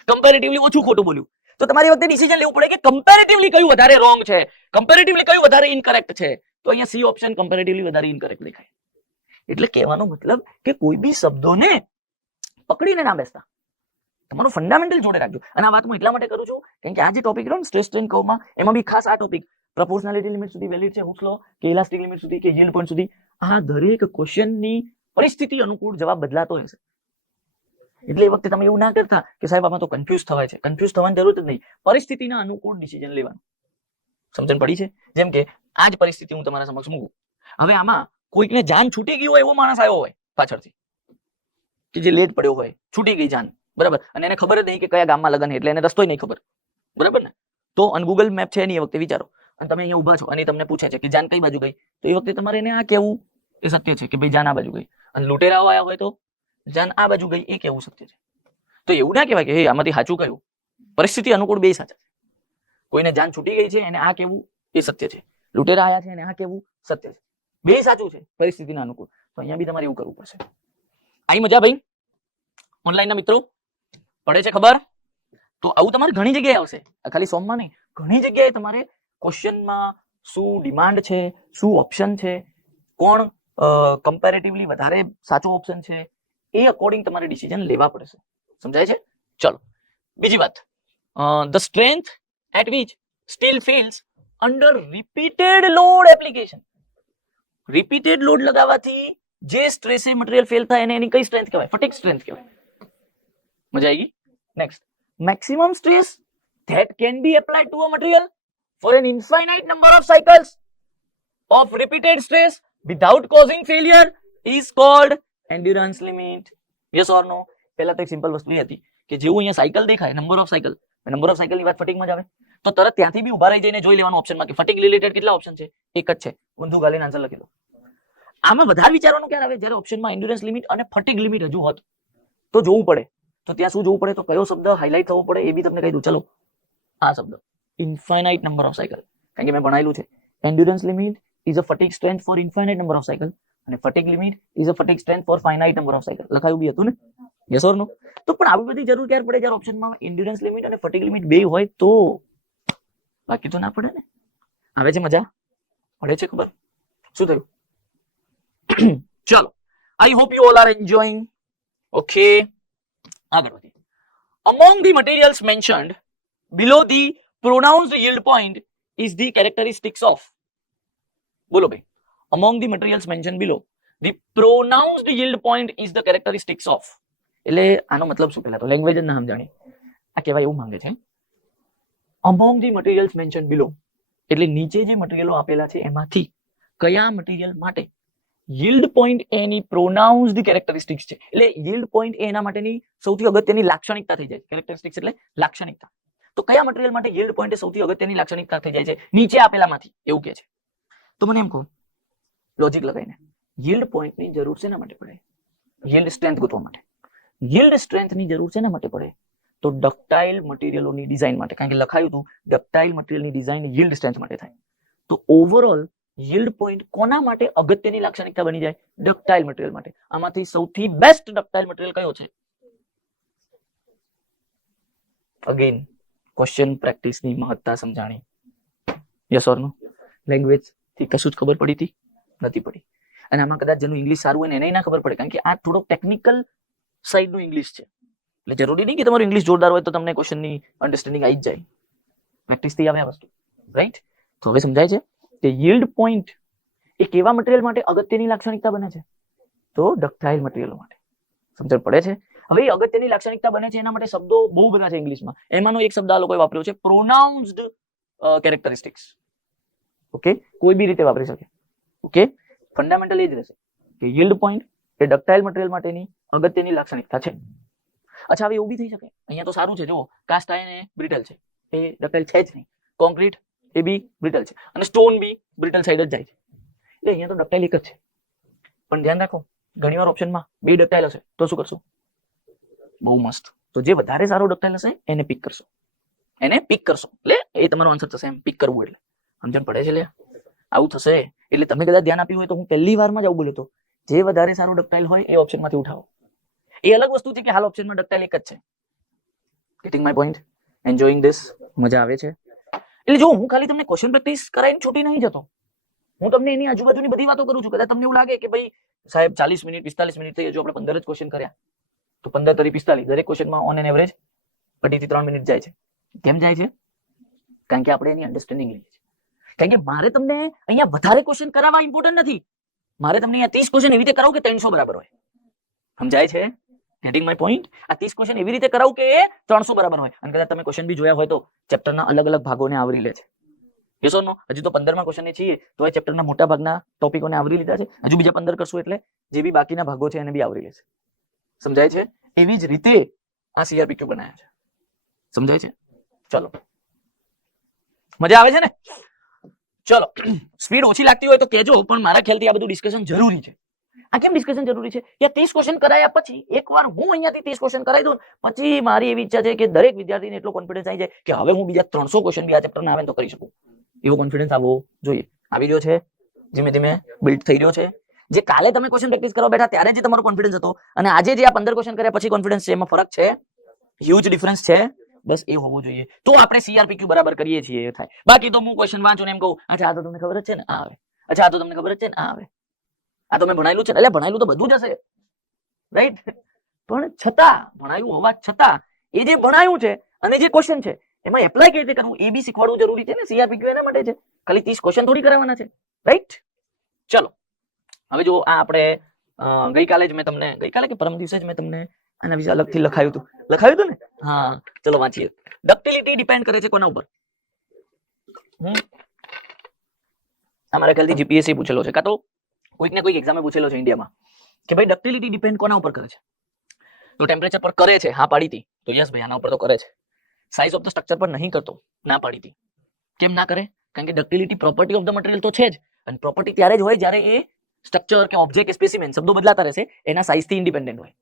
કમ્પેરેટિવલી ઓછું ખોટું બોલ્યું. તો તમારી વખતે ડિસિઝન લેવું પડે કે કમ્પેરેટિવલી કયું વધારે રોંગ છે, કમ્પેરેટિવલી કયું વધારે ઇનકરેક્ટ છે. તો અહીંયા સી ઓપ્શન કમ્પેરેટિવલી વધારે ઇનકરેક્ટ દેખાય. એટલે કહેવાનો મતલબ કે કોઈ બી શબ્દોને પકડીને ના બેસતા, તમારું ફંડામેન્ટલ જોડે રાખજો. અને આ વાત હું એટલા માટે કરું છું કારણ કે આ જે ટોપિક રહ્યો ને સ્ટ્રેસ સ્ટ્રેન કર્વમાં, એમાં બી ખાસ આ ટોપિક પ્રોપોર્શનાલિટી લિમિટ સુધી વેલિડ છે હુક્સ લો કે ઇલાસ્ટિક લિમિટ સુધી કે yield પોઈન્ટ સુધી, આ દરેક ક્વેશ્ચનની પરિસ્થિતિ અનુકૂળ જવાબ બદલાતો હશે. એટલે એ વખતે તમે એવું ના કરતા કે સાહેબ આમાં તો કન્ફ્યુઝ થવાય છે. કન્ફ્યુઝ થવાની જરૂર જ નહીં, પરિસ્થિતિના અનુકૂળ ડિસિઝન લેવાનું. સમજણ પડી છે? જેમ કે આ જ પરિસ્થિતિ હું તમારા સમક્ષ મૂકું. હવે આમાં કોઈકને જાન છૂટી ગઈ હોય એવો માણસ આવ્યો હોય પાછળથી કે જે લેટ પડ્યો હોય, છૂટી ગઈ જાન, બરાબર, અને એને ખબર જ નહીં કે કયા ગામમાં લગન, એટલે એને રસ્તોય નહીં ખબર. બરાબર ને? તો ગૂગલ મેપ છે એની એ વખતે વિચારો અને તમે અહીંયા ઊભા છો અને તમને પૂછે છે કે જાન કઈ બાજુ ગઈ, તો એ વખતે તમારે એને આ કહેવું એ સત્ય છે કે ભાઈ જાન આ બાજુ ગઈ, અને લૂંટેરાઓ આવ્યા હોય તો જાન આ બાજુ ગઈ એ કહેવું સત્ય છે. તો એવું ના કહેવાય કે હે આમાંથી સાચું કયું. પરિસ્થિતિ અનુકૂળ બે સાચા છે. કોઈને જાન છૂટી ગઈ છે એને આ કહેવું એ સત્ય છે, લૂંટેરા આવ્યા છે એને આ કહેવું સત્ય છે. બે સાચું છે પરિસ્થિતિના અનુકૂળ. તો અહીંયા બી તમારે એવું કરવું પડશે. આઈ મજા ભાઈ? ઓનલાઈનના મિત્રો પડે છે ખબર? તો આવું તમારે ઘણી જગ્યાએ આવશે, ખાલી સોમમાં નહીં, ઘણી જગ્યાએ તમારે ક્વેશ્ચનમાં શું ડિમાન્ડ છે, શું ઓપ્શન છે, કોણ કમ્પેરેટિવલી વધારે સાચો ઓપ્શન છે, એ અકોર્ડિંગ તમારે ડિસિઝન લેવા પડશે. સમજાય છે? ચલો બીજી વાત, the strength at which steel fails under repeated load application. repeated load લગાવવાથી જે સ્ટ્રેસ મટીરિયલ ફેલ થાય એને એની કઈ સ્ટ્રેન્થ કહેવાય? ફટીગ સ્ટ્રેન્થ કહેવાય. મજા આવી? Next, maximum stress that can be applied to a material for an infinite number of cycles of repeated stress without causing failure is called endurance limit. Yes or no? પહેલા તો એક simple વસ્તુ એ હતી કે જેવું અહીંયા સાયકલ દેખાય, number of cycle ની વાત ફટીગમાં જ આવે, તો તરત ત્યાંથી બી ઉભા રહી જઈને જોઈ લેવાનું ઓપ્શનમાં કે ફટીગ રિલેટેડ કેટલા ઓપ્શન છે? એક જ છે. ઊંધું ગાલીને આન્સર લખી દો. આમાં વધારે વિચારવાનું ક્યારે આવે? જ્યારે ઓપ્શનમાં એન્ડ્યુરન્સ લિમિટ અને ફટીગ લિમિટ હજુ હોત તો જોવું પડે. તો ત્યાં શું જોવું પડે? તો કયો શબ્દ હાઇલાઇટ થવો પડે એ બી તમને કહી દઉં. ચલો, આ શબ્દ ઇન્ફાઇનાઇટ નંબર ઓફ સાયકલ, કારણ કે મેં ભણાયેલું છે. Endurance limit is a fatigue strength for infinite number of cycle અને fatigue limit is a fatigue strength for finite number of cycle. લખાયું બી હતું ને? યસ ઓર નો? તો પણ આવી બધી જરૂર ક્યારે પડે? જ્યારે ઓપ્શનમાં એન્ડ્યુરન્સ લિમિટ અને ફટીગ લિમિટ બે હોય તો, બાકી તો ના પડે ને. આવે છે મજા? પડે છે ખબર શું થયું? ચલો, I hope you all are enjoying. Okay, આગળ વધીએ. Among the materials mentioned below, the pronounced yield point is the characteristics of. બોલો ભાઈ, among the materials mentioned below, the pronounced yield point is the characteristics of. એટલે આનો મતલબ શું? પહેલા તો લેંગ્વેજ જ ના સમજાણી, આ કહેવાય એવું માંગે છે. among the materials mentioned below એટલે નીચે જે મટીરિયલો આપેલા છે એમાંથી કયા મટીરિયલ માટે yield point એની pronounced characteristics છે. એટલે yield point એના માટેની સૌથી અગત્યની લાક્ષણિકતા થઈ જાય. characteristics એટલે લાક્ષણિકતા. તો કયા મટીરિયલ માટે yield point એ સૌથી અગત્યની લાક્ષણિકતા થઈ જાય છે નીચે આપેલામાંથી, એવું કહે છે. તો મને એમ કહો, લોજિક લગાવીને, yield point ની જરૂર શેના માટે પડે? yield strength ગોતવા માટે. yield strength ની જરૂર શેના માટે પડે? તો ડક્ટાઇલ મટીરિયલોની ડિઝાઇન માટે, કારણ કે લખાયું હતું ડક્ટાઇલ મટીરિયલની ડિઝાઇન yield strength માટે થાય. તો ઓવરઓલ yield point કોના માટે અગત્યની લાક્ષણિકતા બની જાય? ડક્ટાઇલ મટીરિયલ માટે. આમાંથી સૌથી બેસ્ટ ડક્ટાઇલ મટીરિયલ કયો છે? અગેન ક્વેશ્ચન પ્રેક્ટિસ ની મહત્તા સમજાણી. Yes or no? લેંગ્વેજ થી કશું જ ખબર પડી હતી? નથી પડી. અને આમાં કદાચ જેનું ઇંગ્લિશ સારું હોય ને એને ના ખબર પડે, કારણ કે આ થોડો ટેકનિકલ સાઈડ નું ઇંગ્લિશ છે. એટલે જરૂરી નહીં કે તમારું ઇંગ્લિશ જોરદાર હોય તો તમને ક્વેશ્ચનની અન્ડરસ્ટેન્ડિંગ આવી જ જાય. પ્રેક્ટિસ થી આવે આ વસ્તુ, રાઈટ? તો હવે સમજાય છે કે yield point એ કેવા મટીરિયલ માટે અગત્યની લાક્ષણિકતા બને છે? તો ડક્ટાઇલ મટીરિયલો માટે. સમજણ પડે છે? હવે એ અગત્યની લાક્ષણિકતા બને છે એના માટે શબ્દો બહુ બધા છે ઇંગ્લિશમાં. એમાંનો એક શબ્દ આ લોકોએ વાપર્યો છે, pronounced characteristics. ઓકે, કોઈ બી રીતે વાપરી શકે. ઓકે, ફંડામેન્ટલ એ જ રહેશે કે yield point એ ડક્ટાઇલ મટીરિયલ માટેની અગત્યની લાક્ષણિકતા છે. અચ્છા, હવે એવું બી થઈ શકે, અહીંયા તો સારું છે, જો કાસ્ટ આયર્ન એ બ્રિટલ છે, એ ડક્ટાઇલ છે જ નહીં. કોન્ક્રીટ એ બી બ્રિટલ છે અને સ્ટોન બી બ્રિટલ સાઈડ જ જાય છે. એટલે અહીંયા તો ડક્ટાઇલ એક જ છે. પણ ધ્યાન રાખો, ઘણીવાર ઓપ્શનમાં બે ડક્ટાઇલ હશે તો શું કરશો? બહુ મસ્ત. તો જે વધારે સારો ડક્ટાઇલ હશે એને પિક કરશો, એને પિક કરશો. એટલે એ તમારો આન્સર થશે. એમ પિક કરવું એટલે સમજણ પડે છે? લે આવું થશે. એટલે તમે કદાચ ધ્યાન આપ્યું હોય તો હું પહેલી વારમાં જ આવું બોલ્યો હતો, જે વધારે સારું ડક્ટાઇલ હોય એ ઓપ્શનમાંથી ઉઠાવો. એ અલગ વસ્તુ છે કે હાલ ઓપ્શનમાં ડક્ટાઇલ એક જ છે. Gating my point? Enjoying this? મજા આવે છે? એટલે જો હું ખાલી તમને ક્વેશ્ચન પ્રેક્ટિસ કરાવીને છૂટી નહીં જતો, હું તમને એની આજુબાજુની બધી વાતો કરું છું. કદાચ તમને એવું લાગે કે ભાઈ સાહેબ 40 મિનિટ 45 મિનિટ થઈ, જો આપણે 15 જ ક્વેશ્ચન કર્યા તો 15 તરી 45, દરેક ક્વેશ્ચનમાં ઓન એન એવરેજ 2 થી 3 મિનિટ જાય છે. કેમ જાય છે? કારણ કે આપણે એની અન્ડરસ્ટેન્ડિંગ લઈએ છીએ. કારણ કે મારે તમને અહીંયા વધારે ક્વેશ્ચન કરાવવા ઇમ્પોર્ટન્ટ નથી. મારે તમને અહીંયા 30 ક્વેશ્ચન એવી રીતે કરાવું કે 300 બરાબર હોય. સમજાય છે? Gating my point? આ 30 ક્વેશ્ચન એવી રીતે કરાવું કે 300 બરાબર હોય. અને કદાચ તમે ક્વેશ્ચન બી જોયા હોય તો ચેપ્ટરના અલગ અલગ ભાગોને આવરી લે છે. યસ ઓર નો? હજુ તો 15મા ક્વેશ્ચન એ છીએ તો એ ચેપ્ટરના મોટા ભાગના ટોપિકોને આવરી લીધા છે. હજુ બીજા 15 કરશું એટલે જે બી બાકીના ભાગો છે એને બી આવરી લેશે. સમજાય છે? એવી જ રીતે આ CRPQ બનાવ્યા છે. સમજાય છે? ચલો, મજા આવે છે ને? ચલો, સ્પીડ ઓછી લાગતી હોય તો કહેજો, પણ મારા ખ્યાલથી આ બધું ડિસ્કશન જરૂરી છે. આ કેમ ડિસ્કશન જરૂરી છે? કે 30 ક્વેશ્ચન કરાયા પછી એકવાર હું અહીંયાથી 30 ક્વેશ્ચન કરાવી દઉં પછી મારી એવી ઈચ્છા છે કે દરેક વિદ્યાર્થીને એટલો કોન્ફિડન્સ આવી જાય કે હવે હું બીજા 300 ક્વેશ્ચન બી આ ચેપ્ટરના આવે તો કરી શકું. એવો કોન્ફિડન્સ આવવો જોઈએ. આવી રહ્યો છે, ધીમે ધીમે બિલ્ડ થઈ રહ્યો છે. જે કાલે તમે ક્વેશ્ચન પ્રેક્ટિસ કરવા બેઠા ત્યારે જે તમારો કોન્ફિડન્સ હતો અને આજે જે આ 15 ક્વેશ્ચન કર્યા પછી કોન્ફિડન્સ છે, એમાં ફરક છે, હ્યુજ ડિફરન્સ છે. બસ એ હોવું જોઈએ તો આપણે CRPQ બરાબર કરીએ છીએ એ થાય. બાકી તો હું ક્વેશ્ચન વાંચું ને એમ કહું, અચ્છા આ તો તમને ખબર જ છે ને, આ આવે. અચ્છા આ તો તમને ખબર જ છે ને, આ આવે. આ તો મેં ભણાયેલું છે. એટલે ભણાયેલું તો બધું જ હશે, રાઈટ? પણ છતાં ભણાયું હોવા છતાં એ જે ભણાયું છે અને જે ક્વેશ્ચન છે એમાં એપ્લાય કેવી રીતે કરવું એ બી શીખવાડવું જરૂરી છે ને. CRPQ એના માટે છે, ખાલી 30 ક્વેશ્ચન થોડી કરાવવાના છે, રાઈટ? ચલો હવે જો આ આપણે ગઈકાલે કે પરમ દિવસે જ મેં તમને આના વિશે અલગથી લખાયું હતું ને. હા ચલો વાંચીએ. ડક્ટિલિટી ડિપેન્ડ કરે છે કોના ઉપર? અમારા ખ્યાલથી જીપીએસસી પૂછેલો છે, કાં તો કોઈક ને કોઈક એક્ઝામે પૂછેલો છે ઇન્ડિયામાં કે ભાઈ ડક્ટિલિટી ડિપેન્ડ કોના ઉપર કરે છે? તો ટેમ્પરેચર પર કરે છે, હા પાડી હતી, તો યસ ભાઈ આના ઉપર તો કરે છે. સાઇઝ ઓફ ધ સ્ટ્રક્ચર પર નહીં કરતો, ના પાડી હતી. કેમ ના કરે? કારણ કે ductility property of the material તો છે જ, અને પ્રોપર્ટી ત્યારે જ હોય જ્યારે એ સ્ટ્રક્ચર કે ઓબ્જેક્ટ કે સ્પેસિમેન શબ્દો બદલાતા રહેશે એના સાઇઝથી ઇન્ડિપેન્ડન્ટ હોય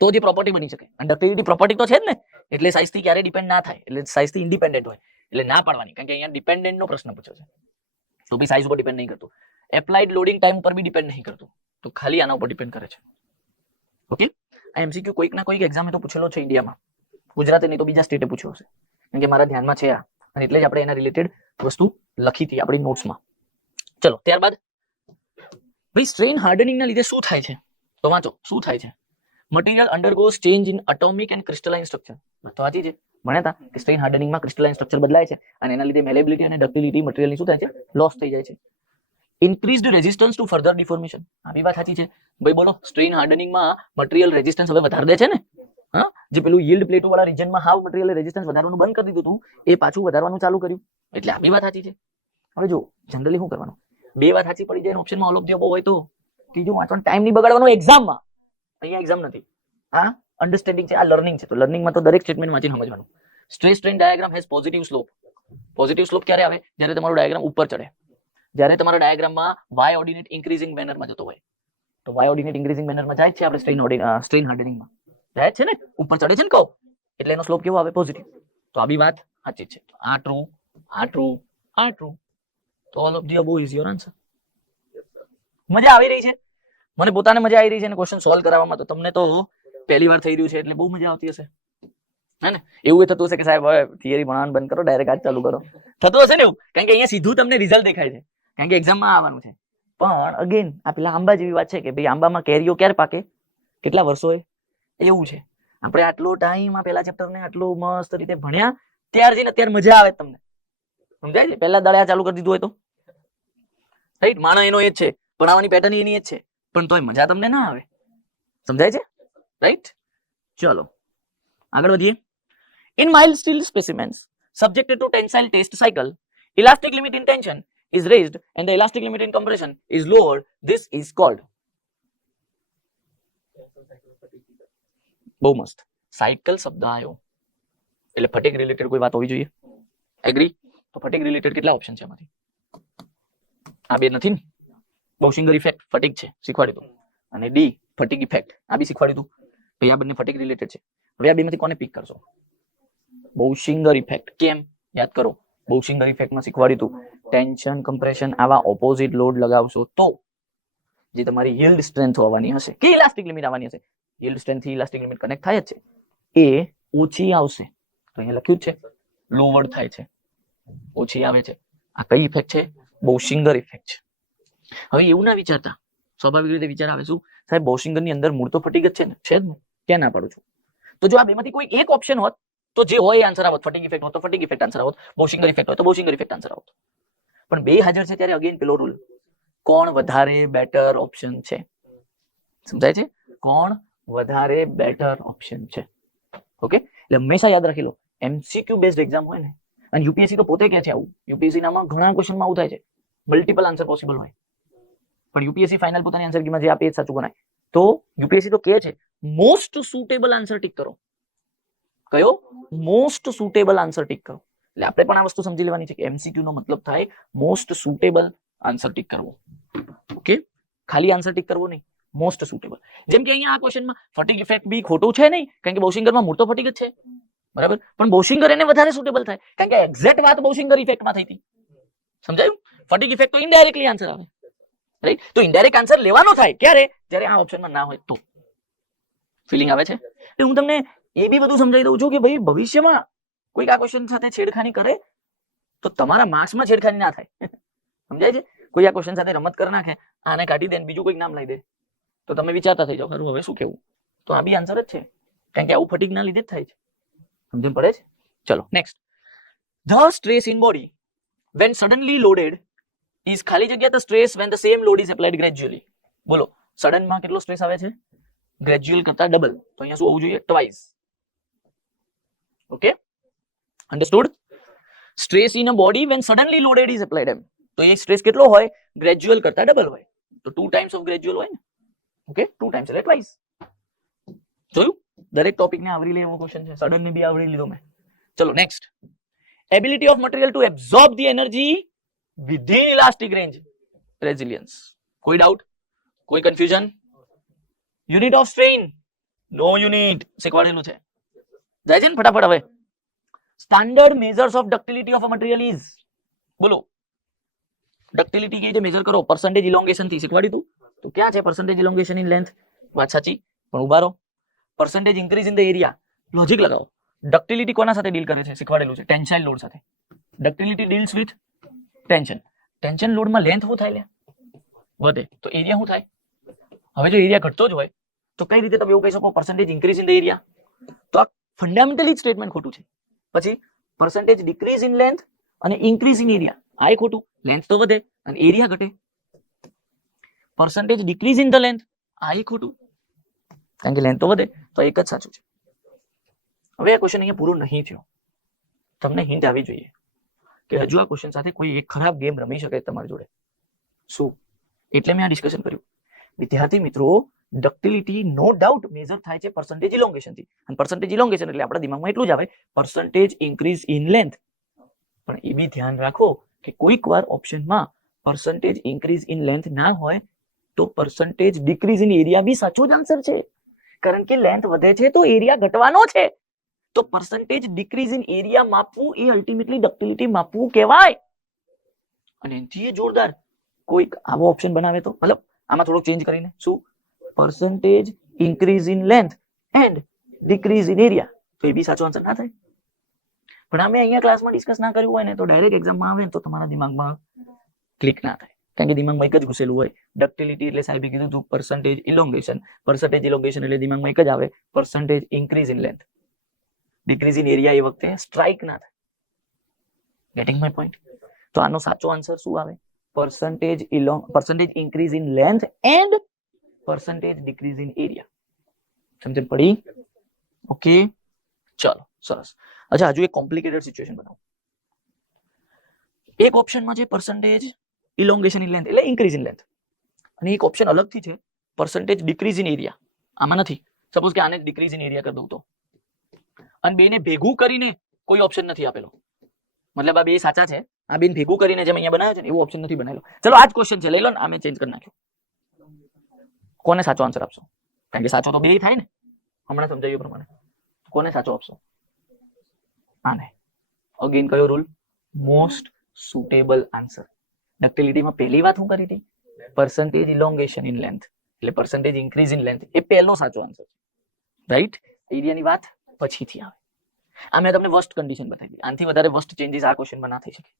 તો જે પ્રોપર્ટી બની શકે. અને ડક્ટિલિટી પ્રોપર્ટી તો છે જ ને, એટલે સાઇઝથી ક્યારે ડિપેન્ડ ના થાય, એટલે સાઇઝથી ઇન્ડિપેન્ડન્ટ હોય, એટલે ના પાડવાની. કારણ કે અહીંયા ડિપેન્ડન્ટનો પ્રશ્ન પૂછ્યો છે, તો બી સાઇઝ ઉપર ડિપેન્ડ નહીં કરતું. એપ્લાઇડ લોડિંગ ટાઈમ પર બી ડિપેન્ડ નહીં કરતું, તો ખાલી આના ઉપર ડિપેન્ડ કરે છે. ઓકે, આ એમસીક્યુ કોઈક ના કોઈક એક્ઝામે તો પૂછેલો છે ઇન્ડિયામાં, ગુજરાતે નહીં તો બીજા સ્ટેટે પૂછ્યો હશે, કારણ કે મારા ધ્યાનમાં છે આ, અને એટલે જ આપણે એના રિલેટેડ વસ્તુ લખી હતી આપણી નોટ્સમાં. ચલો ત્યારબાદ ભાઈ સ્ટ્રેન હાર્ડનિંગના લીધે શું થાય છે? તો વાંચો શું થાય છે. Material undergoes change in atomic and crystalline structure. તો વાંચી છે, ભણ્યા હતા કે સ્ટ્રેન હાર્ડનિંગમાં ક્રિસ્ટલાઇન સ્ટ્રક્ચર બદલાય છે અને એના લીધે મેલેબિલિટી અને ડક્ટિલિટી મટીરિયલની શું થાય છે? લોસ થઈ જાય છે. Increased resistance to further deformation. આ બી વાત સાચી છે ભાઈ, બોલો. સ્ટ્રેન હાર્ડનિંગમાં મટીરિયલ રેઝિસ્ટન્સ હવે વધારે દે છે ને. હા, જે પેલું યીલ્ડ પ્લેટો વાળા રીજનમાં હાવ મટીરિયલ રેઝિસ્ટન્સ વધારવાનું બંધ કરી દીધું હતું, એ પાછું વધારવાનું ચાલુ કર્યું, એટલે આ બી વાત સાચી છે. હવે જો જનરલી શું કરવાનું, બે વાત સાચી પડી જાય ઓપ્શનમાં ઓલ ઓફ ધ અબોવ હોય તો ત્રીજું વાંચવાનો ટાઈમ નહીં બગાડવાનો એક્ઝામમાં. અહીંયા એક્ઝામ નથી, આ અન્ડરસ્ટેન્ડિંગ છે, આ લર્નિંગ છે. તો લર્નિંગમાં તો દરેક સ્ટેટમેન્ટ વાંચીને સમજવાનું. Stress strain diagram has positive slope. Positive slope ક્યારે આવે? જ્યારે તમારો ડાયાગ્રામ ઉપર ચડે, જ્યારે તમારા ડાયાગ્રામમાં વાય ઓર્ડિનેટ ઇન્ક્રીઝિંગ મેનરમાં જતો હોય. તો વાય ઓર્ડિનેટ ઇન્ક્રીઝિંગ મેનરમાં જાય છે આપણે સ્ટ્રેન હાર્ડનિંગમાં જાય છે ને, ઉપર ચડે છે ને કહો, એટલે એનો સ્લોપ કેવો આવે? પોઝિટિવ. તો આ બી વાત સાચી છે. આ ટ્રુ, આ ટ્રુ, આ ટ્રુ. તો all of the above is your answer. મજા આવી રહી છે? મને પોતાને મજા આવી રહી છે અને ક્વેશ્ચન સોલ્વ કરાવવામાં, તો તમને તો પહેલી વાર થઈ રહ્યું છે એટલે બહુ મજા આવતી હશે, હે ને? એવું થતું હશે કે સાહેબ હવે થિયરી ભણવાનું બંધ કરો, ડાયરેક્ટ આજ ચાલુ કરો, થતું હશે ને એવું? કારણ કે અહીંયા સીધું તમને રિઝલ્ટ દેખાય છે, કારણ કે એક્ઝામમાં આવવાનું છે. પણ અગેન આ પેલા આંબા જેવી વાત છે કે ભાઈ આંબામાં કેરીઓ ક્યારે પાકે? કેટલા વર્ષોએ? એવું છે. આપણે આટલો ટાઈમ આ પેલા ચેપ્ટરને આટલો મસ્ત રીતે ભણ્યા, ત્યાર જઈને અત્યારે મજા આવે તમને, સમજાય છે? પહેલા દાડે ચાલુ કરી દીધું હોય તો, રાઈટ? માણસ એનો એ જ છે, ભણાવવાની પેટર્ન એની એ જ છે, પણ તોય મજા તમને ના આવે, સમજાય છે? રાઈટ? ચલો આગળ વધીએ. In mild steel specimens subjected to tensile test cycle, elastic limit in tension is raised and the elastic limit in compression is lowered. This is called. બહુ મસ્ત સાયકલ શબ્દ આવ્યો એટલે ફટીગ રિલેટેડ કોઈ વાત હોવી જોઈએ. એગ્રી? તો ફટીગ રિલેટેડ કેટલા ઓપ્શન છે એમાંથી? આ બે નથી ને? બોશિંગર ઇફેક્ટ ફટીગ છે, શીખવાડી દો, અને ડી ફટીગ ઇફેક્ટ આ બી શીખવાડી દો. ભાઈ આ બંને ફટીગ રિલેટેડ છે. હવે આ બેમાંથી કોને પિક કરશો? બોશિંગર ઇફેક્ટ. કેમ? યાદ કરો, બોશિંગર ઇફેક્ટમાં શીખવાડ્યું હતું ટેન્શન કમ્પ્રેશન આવા ઓપોઝિટ લોડ લગાવશો તો જે તમારી યીલ્ડ સ્ટ્રેન્થ હોવાની હશે કે ઇલાસ્ટિક લિમિટ આવવાની હશે, યીલ્ડ સ્ટ્રેન્થ થી ઇલાસ્ટિક લિમિટ કનેક્ટ થાય જ છે, એ ઓછી આવશે. તો અહીંયા લખ્યું છે લોવર્ડ થાય છે, ઓછી આવે છે. આ કઈ ઇફેક્ટ છે? બોશિંગર ઇફેક્ટ છે. હવે એવું ના વિચારતા, સ્વાભાવિક રીતે વિચાર આવે શું સાહેબ બોશિંગર ની અંદર મૂળ તો ફટીગ જ છે ને? છે જ ને, ક્યાં ના પાડું છું? તો જો આ બેમાંથી કોઈ એક ઓપ્શન હોત તો જે હોય આન્સર આવત. ફટીગ ઇફેક્ટ હોત તો ફટીગ ઇફેક્ટ આન્સર આવત, બોશિંગર ઇફેક્ટ હોય તો બોશિંગર ઇફેક્ટ આન્સર આવત. પણ બે હાજર છે ત્યારે અગેન પેલો રૂલ, કોણ વધારે બેટર ઓપ્શન છે? સમજાય છે? કોણ વધારે બેટર ઓપ્શન છે? ઓકે, એટલે હંમેશા યાદ રાખી લો, એમસીક્યુ બેઝડ એક્ઝામ હોય ને, અને યુપીએસસી તો પોતે કહે છે આવું, યુપીએસસી નામાં ઘણા ક્વેશ્ચનમાં આવું થાય છે, મલ્ટિપલ આન્સર પોસિબલ હોય, પણ યુપીએસસી ફાઇનલ પોતાની આન્સર કીમાં જે આપે એ સાચું ગણાય. તો યુપીએસસી તો કહે છે મોસ્ટ સુટેબલ આન્સર ટિક કરો. કયો? મોસ્ટ સુટેબલ આન્સર ટિક કરો. એટલે આપણે પણ આ વસ્તુ સમજી લેવાની છે કે એમસીક્યુ નો મતલબ થાય મોસ્ટ સુટેબલ આન્સર ટિક કરવો. ઓકે, ખાલી આન્સર ટિક કરવો નહીં, મોસ્ટ સુટેબલ. જેમ કે અહીંયા આ ક્વેશ્ચનમાં ફટીગ ઇફેક્ટ બી ખોટું છે નહીં, કારણ કે બોશિંગરમાં મૂળ તો ફટીગ જ છે, બરાબર, પણ બોશિંગર એને વધારે સુટેબલ થાય કારણ કે એક્ઝેક્ટ વાત બોશિંગર ઇફેક્ટમાં થઈ હતી. સમજાયું? ફટીગ ઇફેક્ટ તો ઇનડાયરેક્ટલી આન્સર આવે, રાઈટ? તો ઇનડાયરેક્ટ આન્સર લેવાનો થાય ક્યારે? જ્યારે આ ઓપ્શનમાં ના હોય તો. ફીલિંગ આવે છે? એટલે હું તમને એ બી બધું સમજાવી દઉં છું કે ભાઈ ભવિષ્યમાં કોઈક આ ક્વેશ્ચન સાથે છેડખાની કરે તો તમારા માર્ક્સમાં છેડખાની ના થાય. સમજાય છે? કોઈ આ ક્વેશ્ચન સાથે રમત કરી નાખે, આને કાઢી દે બીજું કોઈક નામ લઈ દે, તો તમે વિચારતા થઈ જાઓ ખરું હવે શું કેવું. તો આ બી આન્સર જ છે, કારણ કે આવું ફટીગ ના લીધે જ થાય છે. સમજણ પડે છે? ચલો next. The stress in body when suddenly loaded is ખાલી જગ્યા the stress when the same load is applied gradually. બોલો સડન માં કેટલો સ્ટ્રેસ આવે છે? ગ્રેજ્યુઅલ કરતા ડબલ. તો અહીંયા શું હોવું જોઈએ? Twice. Okay, understood? Stress in a body when suddenly loaded is applied એમ. તો એ સ્ટ્રેસ કેટલો હોય? ગ્રેજ્યુઅલ કરતા ડબલ હોય. તો 2 times ઓફ ગ્રેજ્યુઅલ હોય ને. ઓકે, 2 times એટલે ટ્વાઇસ. જોયું? દરેક ટોપિક ને આવરી લે એવો ક્વેશ્ચન છે. સડન ને બી આવરી લીધો મેં. ચલો next. Ability of material to absorb the energy within elastic range. Resilience. કોઈ ડાઉટ? કોઈ confusion? Unit of strain? No unit. શીખવાડેલું છે. જાય છે ને ફટાફટ હવે. Standard measures of ductility of a material is. બોલો ડક્ટિલિટી કેવી રીતે મેઝર કરો? પર્સન્ટેજ ઇલોંગેશન થી શીખવાડી તું. તો ક્યાં છે પર્સન્ટેજ ઇલોંગેશન ઇન લેન્થ? વાત સાચી, પણ ઉભા રહો. Percentage increase in the area. Logic લગાવો. ડક્ટિલિટી કોના સાથે ડીલ કરે છે? શીખવાડેલું છે. ટેન્સાઇલ લોડ સાથે. Ductility deals with tension. Tension લોડમાં લેન્થ શું થાય? વધે તો એરિયા શું થાય? હવે જો એરિયા ઘટતો જ હોય તો કઈ રીતે તમે એવું કહી શકો percentage increase in the area? તો આ ફંડામેન્ટલી સ્ટેટમેન્ટ ખોટું છે. પછી પર્સન્ટેજ ડિક્રીઝ ઇન લેન્થ અને ઇન્ક્રીઝ ઇન એરિયા, આ ખોટું. લેન્થ તો વધે અને એરિયા ઘટે. Percentage decrease in the length, આ ખોટું, કારણ કે લેન્થ તો વધે. તો એક જ સાચું છે. હવે આ ક્વેશ્ચન અહીંયા પૂરો નહીં થયો. તમને હિન્ટ આવી જોઈએ કે હજુ આ ક્વેશ્ચન સાથે કોઈ એક ખરાબ ગેમ રમી શકે તમારી જોડે. શું? એટલે મેં આ ડિસ્કશન કર્યું. વિદ્યાર્થી મિત્રો, ડક્ટિલિટી નો ડાઉટ મેઝર થાય છે પર્સન્ટેજ ઇલોંગેશન થી. અને પર્સન્ટેજ ઇલોંગેશન એટલે આપણા દિમાગમાં એટલું જ આવે પર્સન્ટેજ ઇન્ક્રીઝ ઇન લેન્થ. પણ એ બી ધ્યાન રાખો કે કોઈક વાર ઓપ્શનમાં પર્સન્ટેજ ઇન્ક્રીઝ ઇન લેન્થ ના હોય તો પર્સન્ટેજ ડિક્રીઝ ઇન એરિયા બી સાચો જ આન્સર છે. કારણ કે લેન્થ વધે છે તો એરિયા ઘટવાનો છે. તો પર્સન્ટેજ ડિક્રીઝ ઇન એરિયા માપવું એ અલ્ટિમેટલી ડક્ટિલિટી માપવું કહેવાય. અને એનથી જોરદાર કોઈક આવો ઓપ્શન બનાવે તો, મતલબ આમાં થોડોક ચેન્જ કરીને, શું? Percentage increase in length and decrease in area, તો એ બી સાચો આન્સર ના થાય. પણ અમે અહીંયા ક્લાસમાં ડિસ્કસ ના કર્યું હોય ને તો ડાયરેક્ટ એક્ઝામમાં આવે ને તો તમારા દિમાગમાં ક્લિક ના થાય. કારણ કે દિમાગમાં એક જ ઘૂસેલું હોય. ડક્ટિલિટી એટલે સાહેબે કીધું હતું પર્સન્ટેજ ઇલોંગેશન. પર્સન્ટેજ ઇલોંગેશન એટલે દિમાગમાં એક જ આવે percentage increase in length. Decrease in area એ વખતે સ્ટ્રાઇક ના થાય. Getting my point? તો આનો સાચો આન્સર શું આવે? Percentage increase in length and percentage decrease in area. સમજ પડી? ઓકે, ચલો સરસ. અચ્છા, હજુ એક કોમ્પ્લિકેટેડ સિચ્યુએશન બનાવો. એક ઓપ્શનમાં છે પર્સન્ટેજ ઇલોંગેશન ઇન લેન્થ એટલે ઇન્ક્રીઝ ઇન લેન્થ, અને એક ઓપ્શન અલગથી છે પર્સન્ટેજ ડિક્રીઝ ઇન એરિયા. આમાં નથી. સપોઝ કે આને ડિક્રીઝ ઇન એરિયા કરી દઉં તો, અને બેને ભેગું કરીને કોઈ ઓપ્શન નથી આપેલો. મતલબ આ બે સાચા છે, આ બેન ભેગું કરીને જેમ અહીંયા બનાવ્યો છે ને એવો ઓપ્શન નથી બનાવેલો. ચલો આ જ ક્વેશ્ચન છે, લઈ લો ને. આ મેં ચેન્જ કરી નાખ્યો. કોને સાચો આન્સર આપશો? કારણ કે સાચો તો બે થાય ને, હમણાં સમજાવ્યું પ્રમાણે. કોને સાચો આપશો? આને. અગેન કયો રૂલ? Most suitable answer. ડક્ટિલિટીમાં પહેલી વાત હું કરી હતી? પર્સન્ટેજ ઇલોંગેશન ઇન લેન્થ એટલે પર્સન્ટેજ ઇન્ક્રીઝ ઇન લેન્થ, એ પહેલો સાચો આન્સર છે. રાઈટ? એરિયાની વાત પછીથી આવે. આ મેં તમને વર્સ્ટ કન્ડિશન બતાવી. આનાથી વધારે વર્સ્ટ ચેન્જીસ આ ક્વેશ્ચનમાં ના થઈ શકે.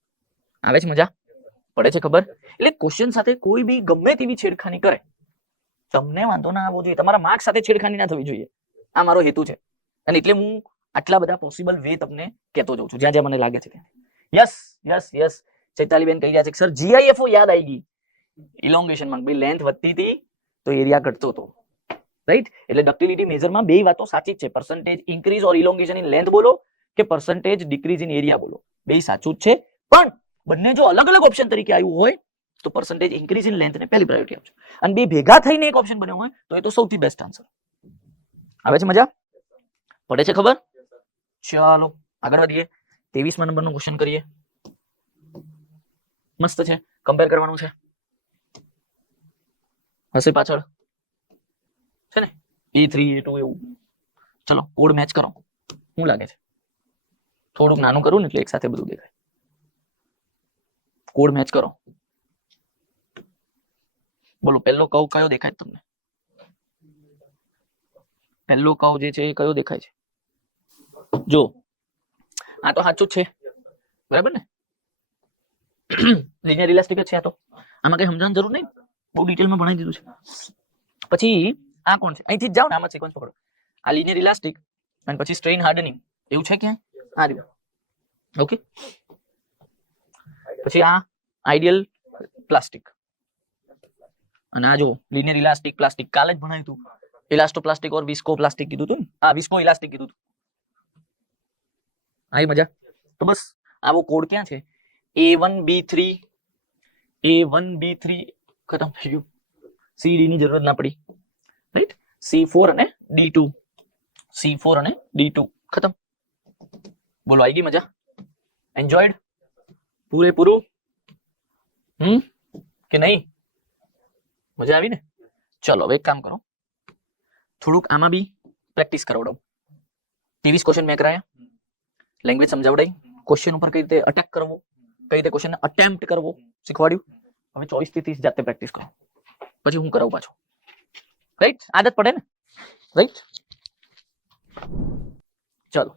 આવે છે મજા? પડે છે ખબર? એટલે ક્વેશ્ચન સાથે કોઈ બી ગમે તેવી છેડખાની કરે તમને વાંધો ના આવવો જોઈએ. તમારા માર્ક્સ સાથે છેડખાની ના થવી જોઈએ. આ મારો હેતુ છે. અને એટલે હું આટલા બધા પોસિબલ વે તમને કહેતો જાઉં છું જ્યાં જ્યાં મને લાગે છે ત્યાં. યસ યસ યસ, ચૈતાલીબેન કહી રહ્યા છે કે સર જીઆઈએફઓ યાદ આવી ગઈ. ઇલોંગેશનમાં ભાઈ લેન્થ વધતી હતી તો એરિયા ઘટતો હતો. રાઈટ? એટલે ડક્ટિલિટી મેઝરમાં બે વાતો સાચી જ છે. Percentage increase or elongation in length બોલો કે પર્સન્ટેજ ડિક્રીઝ ઇન એરિયા બોલો, બે સાચું જ છે. પણ બંને જો અલગ અલગ ઓપ્શન તરીકે આવ્યું હોય તો પર્સન્ટેજ ઇન્ક્રીઝ ઇન લેન્થ ને પહેલી પ્રાયોરિટી આપજો. અને બે ભેગા થઈને એક ઓપ્શન બન્યો હોય તો એ તો સૌથી બેસ્ટ આન્સર. આવે છે મજા? પડે છે ખબર? ચાલો આગળ વધીએ. 23મા નંબરનો ક્વેશ્ચન કરીએ. મસ્ત છે, કમ્પેર કરવાનું છે. હશે પાછળ છે ને A3 A2 એવું. ચલો કોડ મેચ કરો. શું લાગે છે? થોડુંક નાનું કરું ને એટલે એક સાથે બધું દેખાય. કોડ મેચ કરો. બોલો પહેલો કર્વ કયો દેખાય તમને? પહેલો કર્વ જે છે એ કયો દેખાય છે? જો આ તો સાચું જ છે, બરાબર ને? લિનિયર ઇલાસ્ટિક જ છે આ તો. આમાં કઈ સમજવાની જરૂર નહીં, બહુ ડિટેલમાં ભણાવી દીધું છે. પછી આ કોણ છે? અહીંથી જ જાઓ ને, આમાં સિક્વન્સ પકડો. આ લિનિયર ઇલાસ્ટિક અને પછી સ્ટ્રેઇન હાર્ડનિંગ એવું છે ક્યાં? આ રહ્યું. ઓકે, પછી આ આઈડિયલ પ્લાસ્ટિક, અને આ જો લિનિયર ઇલાસ્ટિક પ્લાસ્ટિક, કાલે જ ભણાવ્યું હતું. ઇલાસ્ટોપ્લાસ્ટિક ઓર વિસ્કો પ્લાસ્ટિક કીધું હતું ને, આ વિસ્કો ઇલાસ્ટિક કીધું હતું. આઈ મજા. તો બસ આવો કોડ ક્યાં છે, A1B3, A1B3 ખતમ થઈ ગયું, CD ની જરૂરત ના પડી, રાઈટ. C4 અને D2, C4 અને D2 ખતમ. બોલો આવી ગઈ મજા, એન્જોયડ પૂરેપૂરું કે નહીં, મજા આવી ને. ચલો હવે એક કામ કરો, થોડુંક આમાં બી પ્રેક્ટિસ કરાવડો. 23 ક્વેશ્ચન મેં કરાયા, લેંગ્વેજ સમજાવડાઈ, ક્વેશ્ચન ઉપર કઈ રીતે અટેક કરવો, કઈ રીતે ક્વેશ્ચન અટેમ્પ્ટ કરવો શીખવાડ્યું. હવે 24 થી 30 જાતે પ્રેક્ટિસ કરો, પછી હું કરાવું પાછો, રાઈટ. આદત પડે ને, રાઈટ. ચલો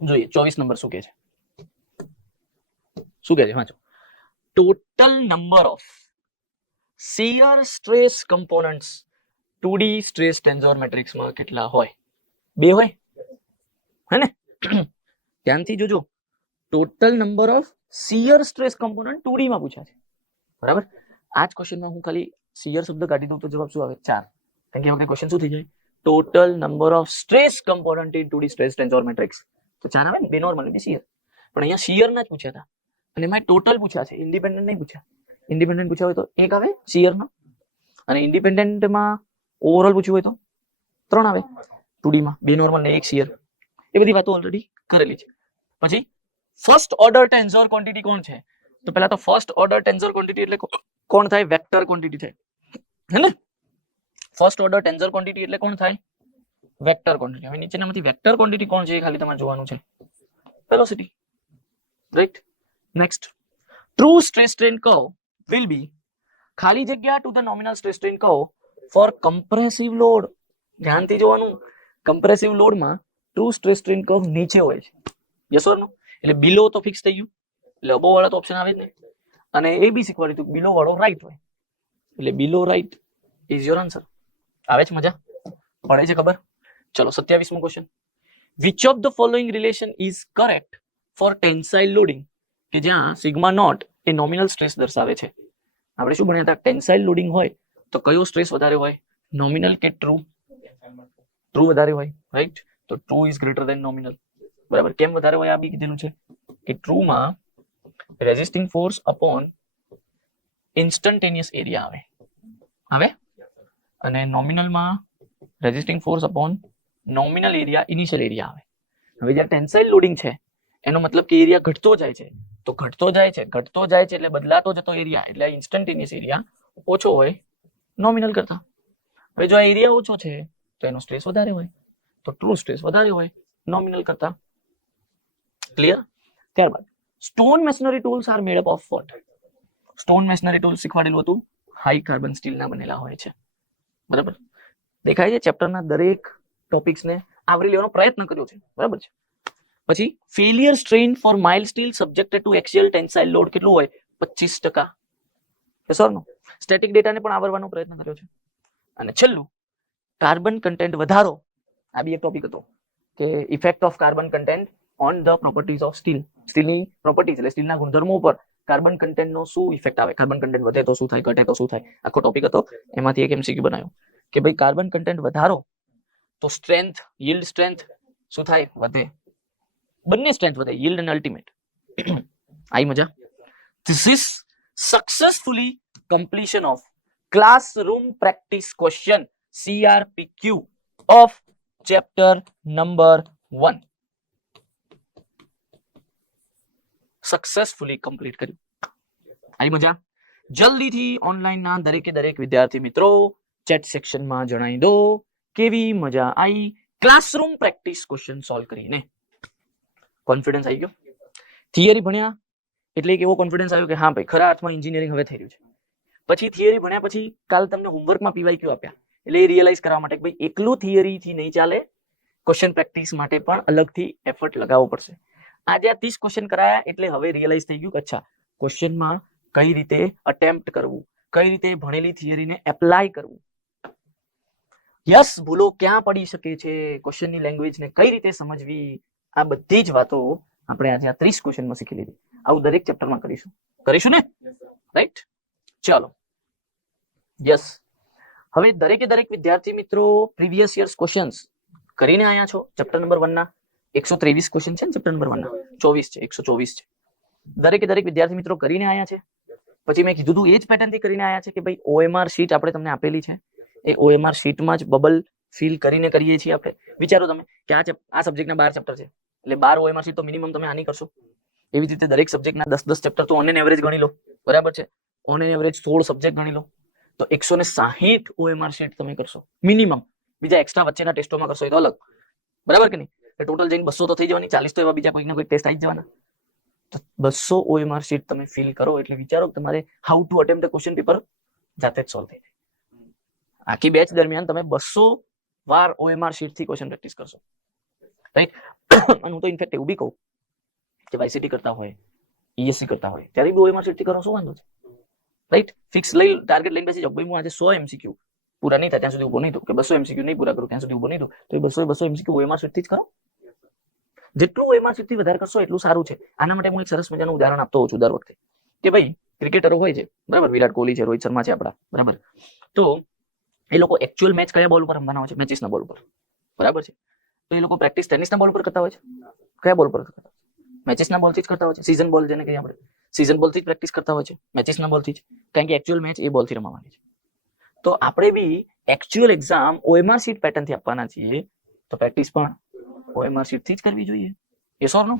જોઈએ 24 નંબર શું કહે છે, શું કહે છે વાંચો. Total number of shear stress components 2D stress tensor મેટ્રિક્સમાં કેટલા હોય? 2 હોય હે ને. ધ્યાનથી જોજો, total number of shear stress component 2D માં પૂછ્યા છે, બરાબર. આ જ ક્વેશ્ચનમાં હું ખાલી શિયર શબ્દ કાઢી દઉં તો જવાબ શું આવે? 4. કારણ કે વખતે ક્વેશ્ચન શું થઈ જાય, total number of stress component in 2D stress tensor matrix, તો 4 આવે ને, 2 નોર્મલ અને શિયર. પણ અહીંયા શિયર ના જ પૂછ્યા હતા, અને એમાં ટોટલ પૂછ્યા છે, ઇન્ડિપેન્ડન્ટ નહીં પૂછ્યા. ઇન્ડિપેન્ડન્ટ પૂછ્યા હોય તો 1 આવે શિયરમાં, અને ઇન્ડિપેન્ડન્ટમાં ઓવરઓલ પૂછ્યું હોય તો 3 આવે 2D માં, 2 નોર્મલ ને 1 શિયર. એ બધી વાતો ઓલરેડી કરેલી છે. પછી ફર્સ્ટ ઓર્ડર ટેન્સર ક્વોન્ટિટી કોણ છે? તો પહેલા તો ફર્સ્ટ ઓર્ડર ટેન્સર ક્વોન્ટિટી એટલે કોણ થાય? વેક્ટર ક્વોન્ટિટી થાય, હે ને. ફર્સ્ટ ઓર્ડર ટેન્સર ક્વોન્ટિટી એટલે કોણ થાય? Vector quantity. હવે નીચેનામાંથી વેક્ટર ક્વોન્ટિટી કોણ છે એ ખાલી તમારે જોવાનું છે, velocity, right. Next, true stress strain curve will be ખાલી જગ્યા to the nominal stress strain curve for compressive load. ધ્યાનથી જોવાનું, કમ્પ્રેસિવ લોડમાં ટ્રુ સ્ટ્રેસ સ્ટ્રેન કર્વ નીચે હોય છે, યસ ઓર નો. એટલે બિલો તો ફિક્સ થઈ ગયું, એટલે અબોવ વાળા તો ઓપ્શન આવે જ નહીં. અને એ બી શીખવાડ્યું હતું બિલો વાળો રાઈટ હોય, એટલે below right is your answer. આવે છે મજા, પડે છે ખબર. ચલો 27મો question, which of the following relation is correct for tensile loading, કે જ્યાં સિગ્મા નોટ એ નોમિનલ સ્ટ્રેસ દર્શાવે છે. આપણે શું ભણ્યા હતા, ટેન્સાઇલ લોડિંગ હોય તો કયો સ્ટ્રેસ વધારે હોય, નોમિનલ કે ટ્રુ? ટ્રુ વધારે હોય, રાઈટ. તો true is greater than nominal, બરાબર. કેમ વધારે હોય આ બી કીધેલું છે કે ટ્રુમાં resisting force upon instantaneous area આવે, અને નોમિનલમાં resisting force upon nominal area initial area આવે. હવે જ્યાં ટેન્સાઇલ લોડિંગ છે એનો મતલબ કે એરિયા ઘટતો જાય છે, તો ઘટતો જાય છે એટલે બદલાતો જતો એરિયા, એટલે ઇન્સ્ટન્ટેનિયસ એરિયા ઓછો હોય નોમિનલ કરતા. હવે જો આ એરિયા ઓછો છે તો એનો સ્ટ્રેસ વધારે હોય, તો ટ્રુ સ્ટ્રેસ વધારે હોય નોમિનલ કરતા. ક્લિયર? ત્યારબાદ stone masonry tools are made up of what? Stone masonry tools શીખવાડેલું હતું, હાઈ કાર્બન સ્ટીલના બનેલા હોય છે, બરાબર. દેખાય છે, ચેપ્ટરના દરેક ટોપિક્સને આવરી લેવાનો પ્રયત્ન કર્યો છે, બરાબર છે. પછી failure strain for mild steel subjected to axial tensile load કેટલું હોય? 25%. Yes or no? સ્ટેટિક ડેટાને પણ આવરવાનો પ્રયત્ન કર્યો છે. અને છેલ્લું, કાર્બન કન્ટેન્ટ વધારો. આ બી એક ટોપિક હતો કે effect of carbon content on the properties of steel. સ્ટીલની પ્રોપર્ટીઝ એટલે સ્ટીલના ગુણધર્મો ઉપર કાર્બન કન્ટેન્ટનો શું ઇફેક્ટ આવે, કાર્બન કન્ટેન્ટ વધે તો શું થાય, ઘટે તો શું થાય, આખો ટોપિક હતો. એમાંથી એક MCQ બનાવ્યો કે ભાઈ કાર્બન કન્ટેન્ટ વધારો તો સ્ટ્રેન્થ, yield સ્ટ્રેન્થ શું થાય? વધે. બંને સ્ટ્રેન્થ વધે, yield અને અલ્ટિમેટ. આઈ મજા. This is successfully completion of classroom practice question CRPQ of chapter number 1. Successfully complete કર્યું. આઈ મજા. જલ્દીથી ઓનલાઈનના દરેકે દરેક વિદ્યાર્થી મિત્રો ચેટ સેક્શનમાં જણાવી દો કેવી મજા આવી ક્લાસરૂમ પ્રેક્ટિસ ક્વેશ્ચન સોલ્વ કરીને. કોન્ફિડન્સ આવી ગયો? થિયરી ભણ્યા એટલે એક એવો કોન્ફિડન્સ આવ્યો કે હા ભાઈ ખરા અર્થમાં એન્જિનિયરિંગ હવે થઈ રહ્યું છે. પછી થિયરી ભણ્યા પછી કાલ તમને હોમવર્કમાં PYQ આપ્યા એટલે એ રિયલાઇઝ કરવા માટે કે ભાઈ એકલું થિયરીથી નહીં ચાલે, ક્વેશ્ચન પ્રેક્ટિસ માટે પણ અલગથી એફર્ટ લગાવવો પડશે. આજે આ 30 ક્વેશ્ચન કરાયા એટલે હવે રિયલાઇઝ થઈ ગયું કે અચ્છા ક્વેશ્ચનમાં કઈ રીતે અટેમ્પ્ટ કરવું, કઈ રીતે ભણેલી થિયરીને એપ્લાય કરવું. યસ, ભૂલો ક્યાં પડી શકે છે, ક્વેશ્ચનની લેંગ્વેજને કઈ રીતે સમજવી, આ બધી જ વાતો આપણે આજે આ 30 ક્વેશ્ચનમાં શીખી લીધી. આવું દરેક ચેપ્ટરમાં કરીશું ને, રાઈટ? ચાલો, યસ. હવે દરેકે દરેક વિદ્યાર્થી મિત્રો પ્રીવિયસ યર્સ ક્વેશ્ચન્સ કરીને આયા છો. ચેપ્ટર નંબર 1 ના 123 ક્વેશ્ચન છે ને, ચેપ્ટર નંબર 1 ના 24 છે, 124 છે. દરેકે દરેક વિદ્યાર્થી મિત્રો કરીને આયા છે. પછી મેં કીધું હતું એ જ પેટર્ન થી કરીને આયા છે કે ભાઈ OMR શીટ આપણે તમને આપેલી છે, એ OMR શીટમાં જ બબલ ફિલ કરીને કરીએ છીએ આપણે. વિચારો તમે કે આ સબ્જેક્ટના 12 ચેપ્ટર છે, એટલે 12 OMR શીટ તો મિનિમમ તમે આની કરશો. એવી જ રીતે દરેક સબ્જેક્ટના 10 ચેપ્ટર તો ઓન એન એવરેજ ગણી લો, બરાબર છે? ઓન એન એવરેજ 16 સબ્જેક્ટ ગણી લો તો 160 OMR શીટ તમે કરશો મિનિમમ. બીજા એક્સ્ટ્રા વચ્ચેના ટેસ્ટોમાં કરશો એ તો અલગ, બરાબર કે નહીં? ટોટલ જઈને 200 તો થઈ જવાની, 40 તો એવા બીજા કોઈક ના કોઈ ટેસ્ટ આવી જવાના. તો 200 OMR શીટ તમે ફિલ કરો એટલે વિચારો તમારે how to attempt the question paper જાતે જ સોલ્વ થઈ જાય. આખી બેચ દરમિયાન તમે 200 વાર OMR શીટ થી ક્વેશ્ચન પ્રેક્ટિસ કરશો, રાઈટ? અને હું તો ઇનફેક્ટ એવું બી કહું કે વાયસીટી કરતા હોય, ESC કરતા હોય ત્યારે બી OMR શીટ થી કરો, શું વાંધો છે? રાઈટ? ફિક્સ લઈ ટાર્ગેટ લઈને બેસી જાઓ, ભાઈ હું આજે 100 MCQ પૂરા નહીં થાય ત્યાં સુધી ઉભો નહીં થયું, કે 200 MCQ નહીં પૂરા કરું ત્યાં સુધી ઉભો નહીં થયું, તો એ 200 MCQ OMR શીટ થી જ કરો. જેટલું OMR શીટ થી વધારે કરશો એટલું સારું છે. આના માટે હું એક સરસ મજાનું ઉદાહરણ આપતો હોઉં છું દર વખતે કે ભાઈ ક્રિકેટરો હોય છે, બરાબર? વિરાટ કોહલી છે, રોહિત શર્મા છે આપણા, બરાબર? તો એ લોકો એકચ્યુઅલ મેચ કયા બોલ ઉપર રમવાના હોય છે? મેચિસના બોલ ઉપર, બરાબર છે? તો એ લોકો પ્રેક્ટિસ ટેનિસના બોલ પર કરતા હોય છે. કયા બોલ પર કરતા હોય? મેચિસના બોલથી જ કરતા હોય છે. સીઝન બોલ જેને કહીએ આપણે, સીઝન બોલથી જ પ્રેક્ટિસ કરતા હોય છે, મેચિસના બોલથી જ, કારણ કે એકચ્યુઅલ મેચ એ બોલથી રમવાની છે. તો આપણે બી એકચ્યુઅલ એક્ઝામ OMR શીટ પેટર્નથી આપવાના છીએ, તો પ્રેક્ટિસ પણ OMR શીટ થી જ કરવી જોઈએ. Yes or no?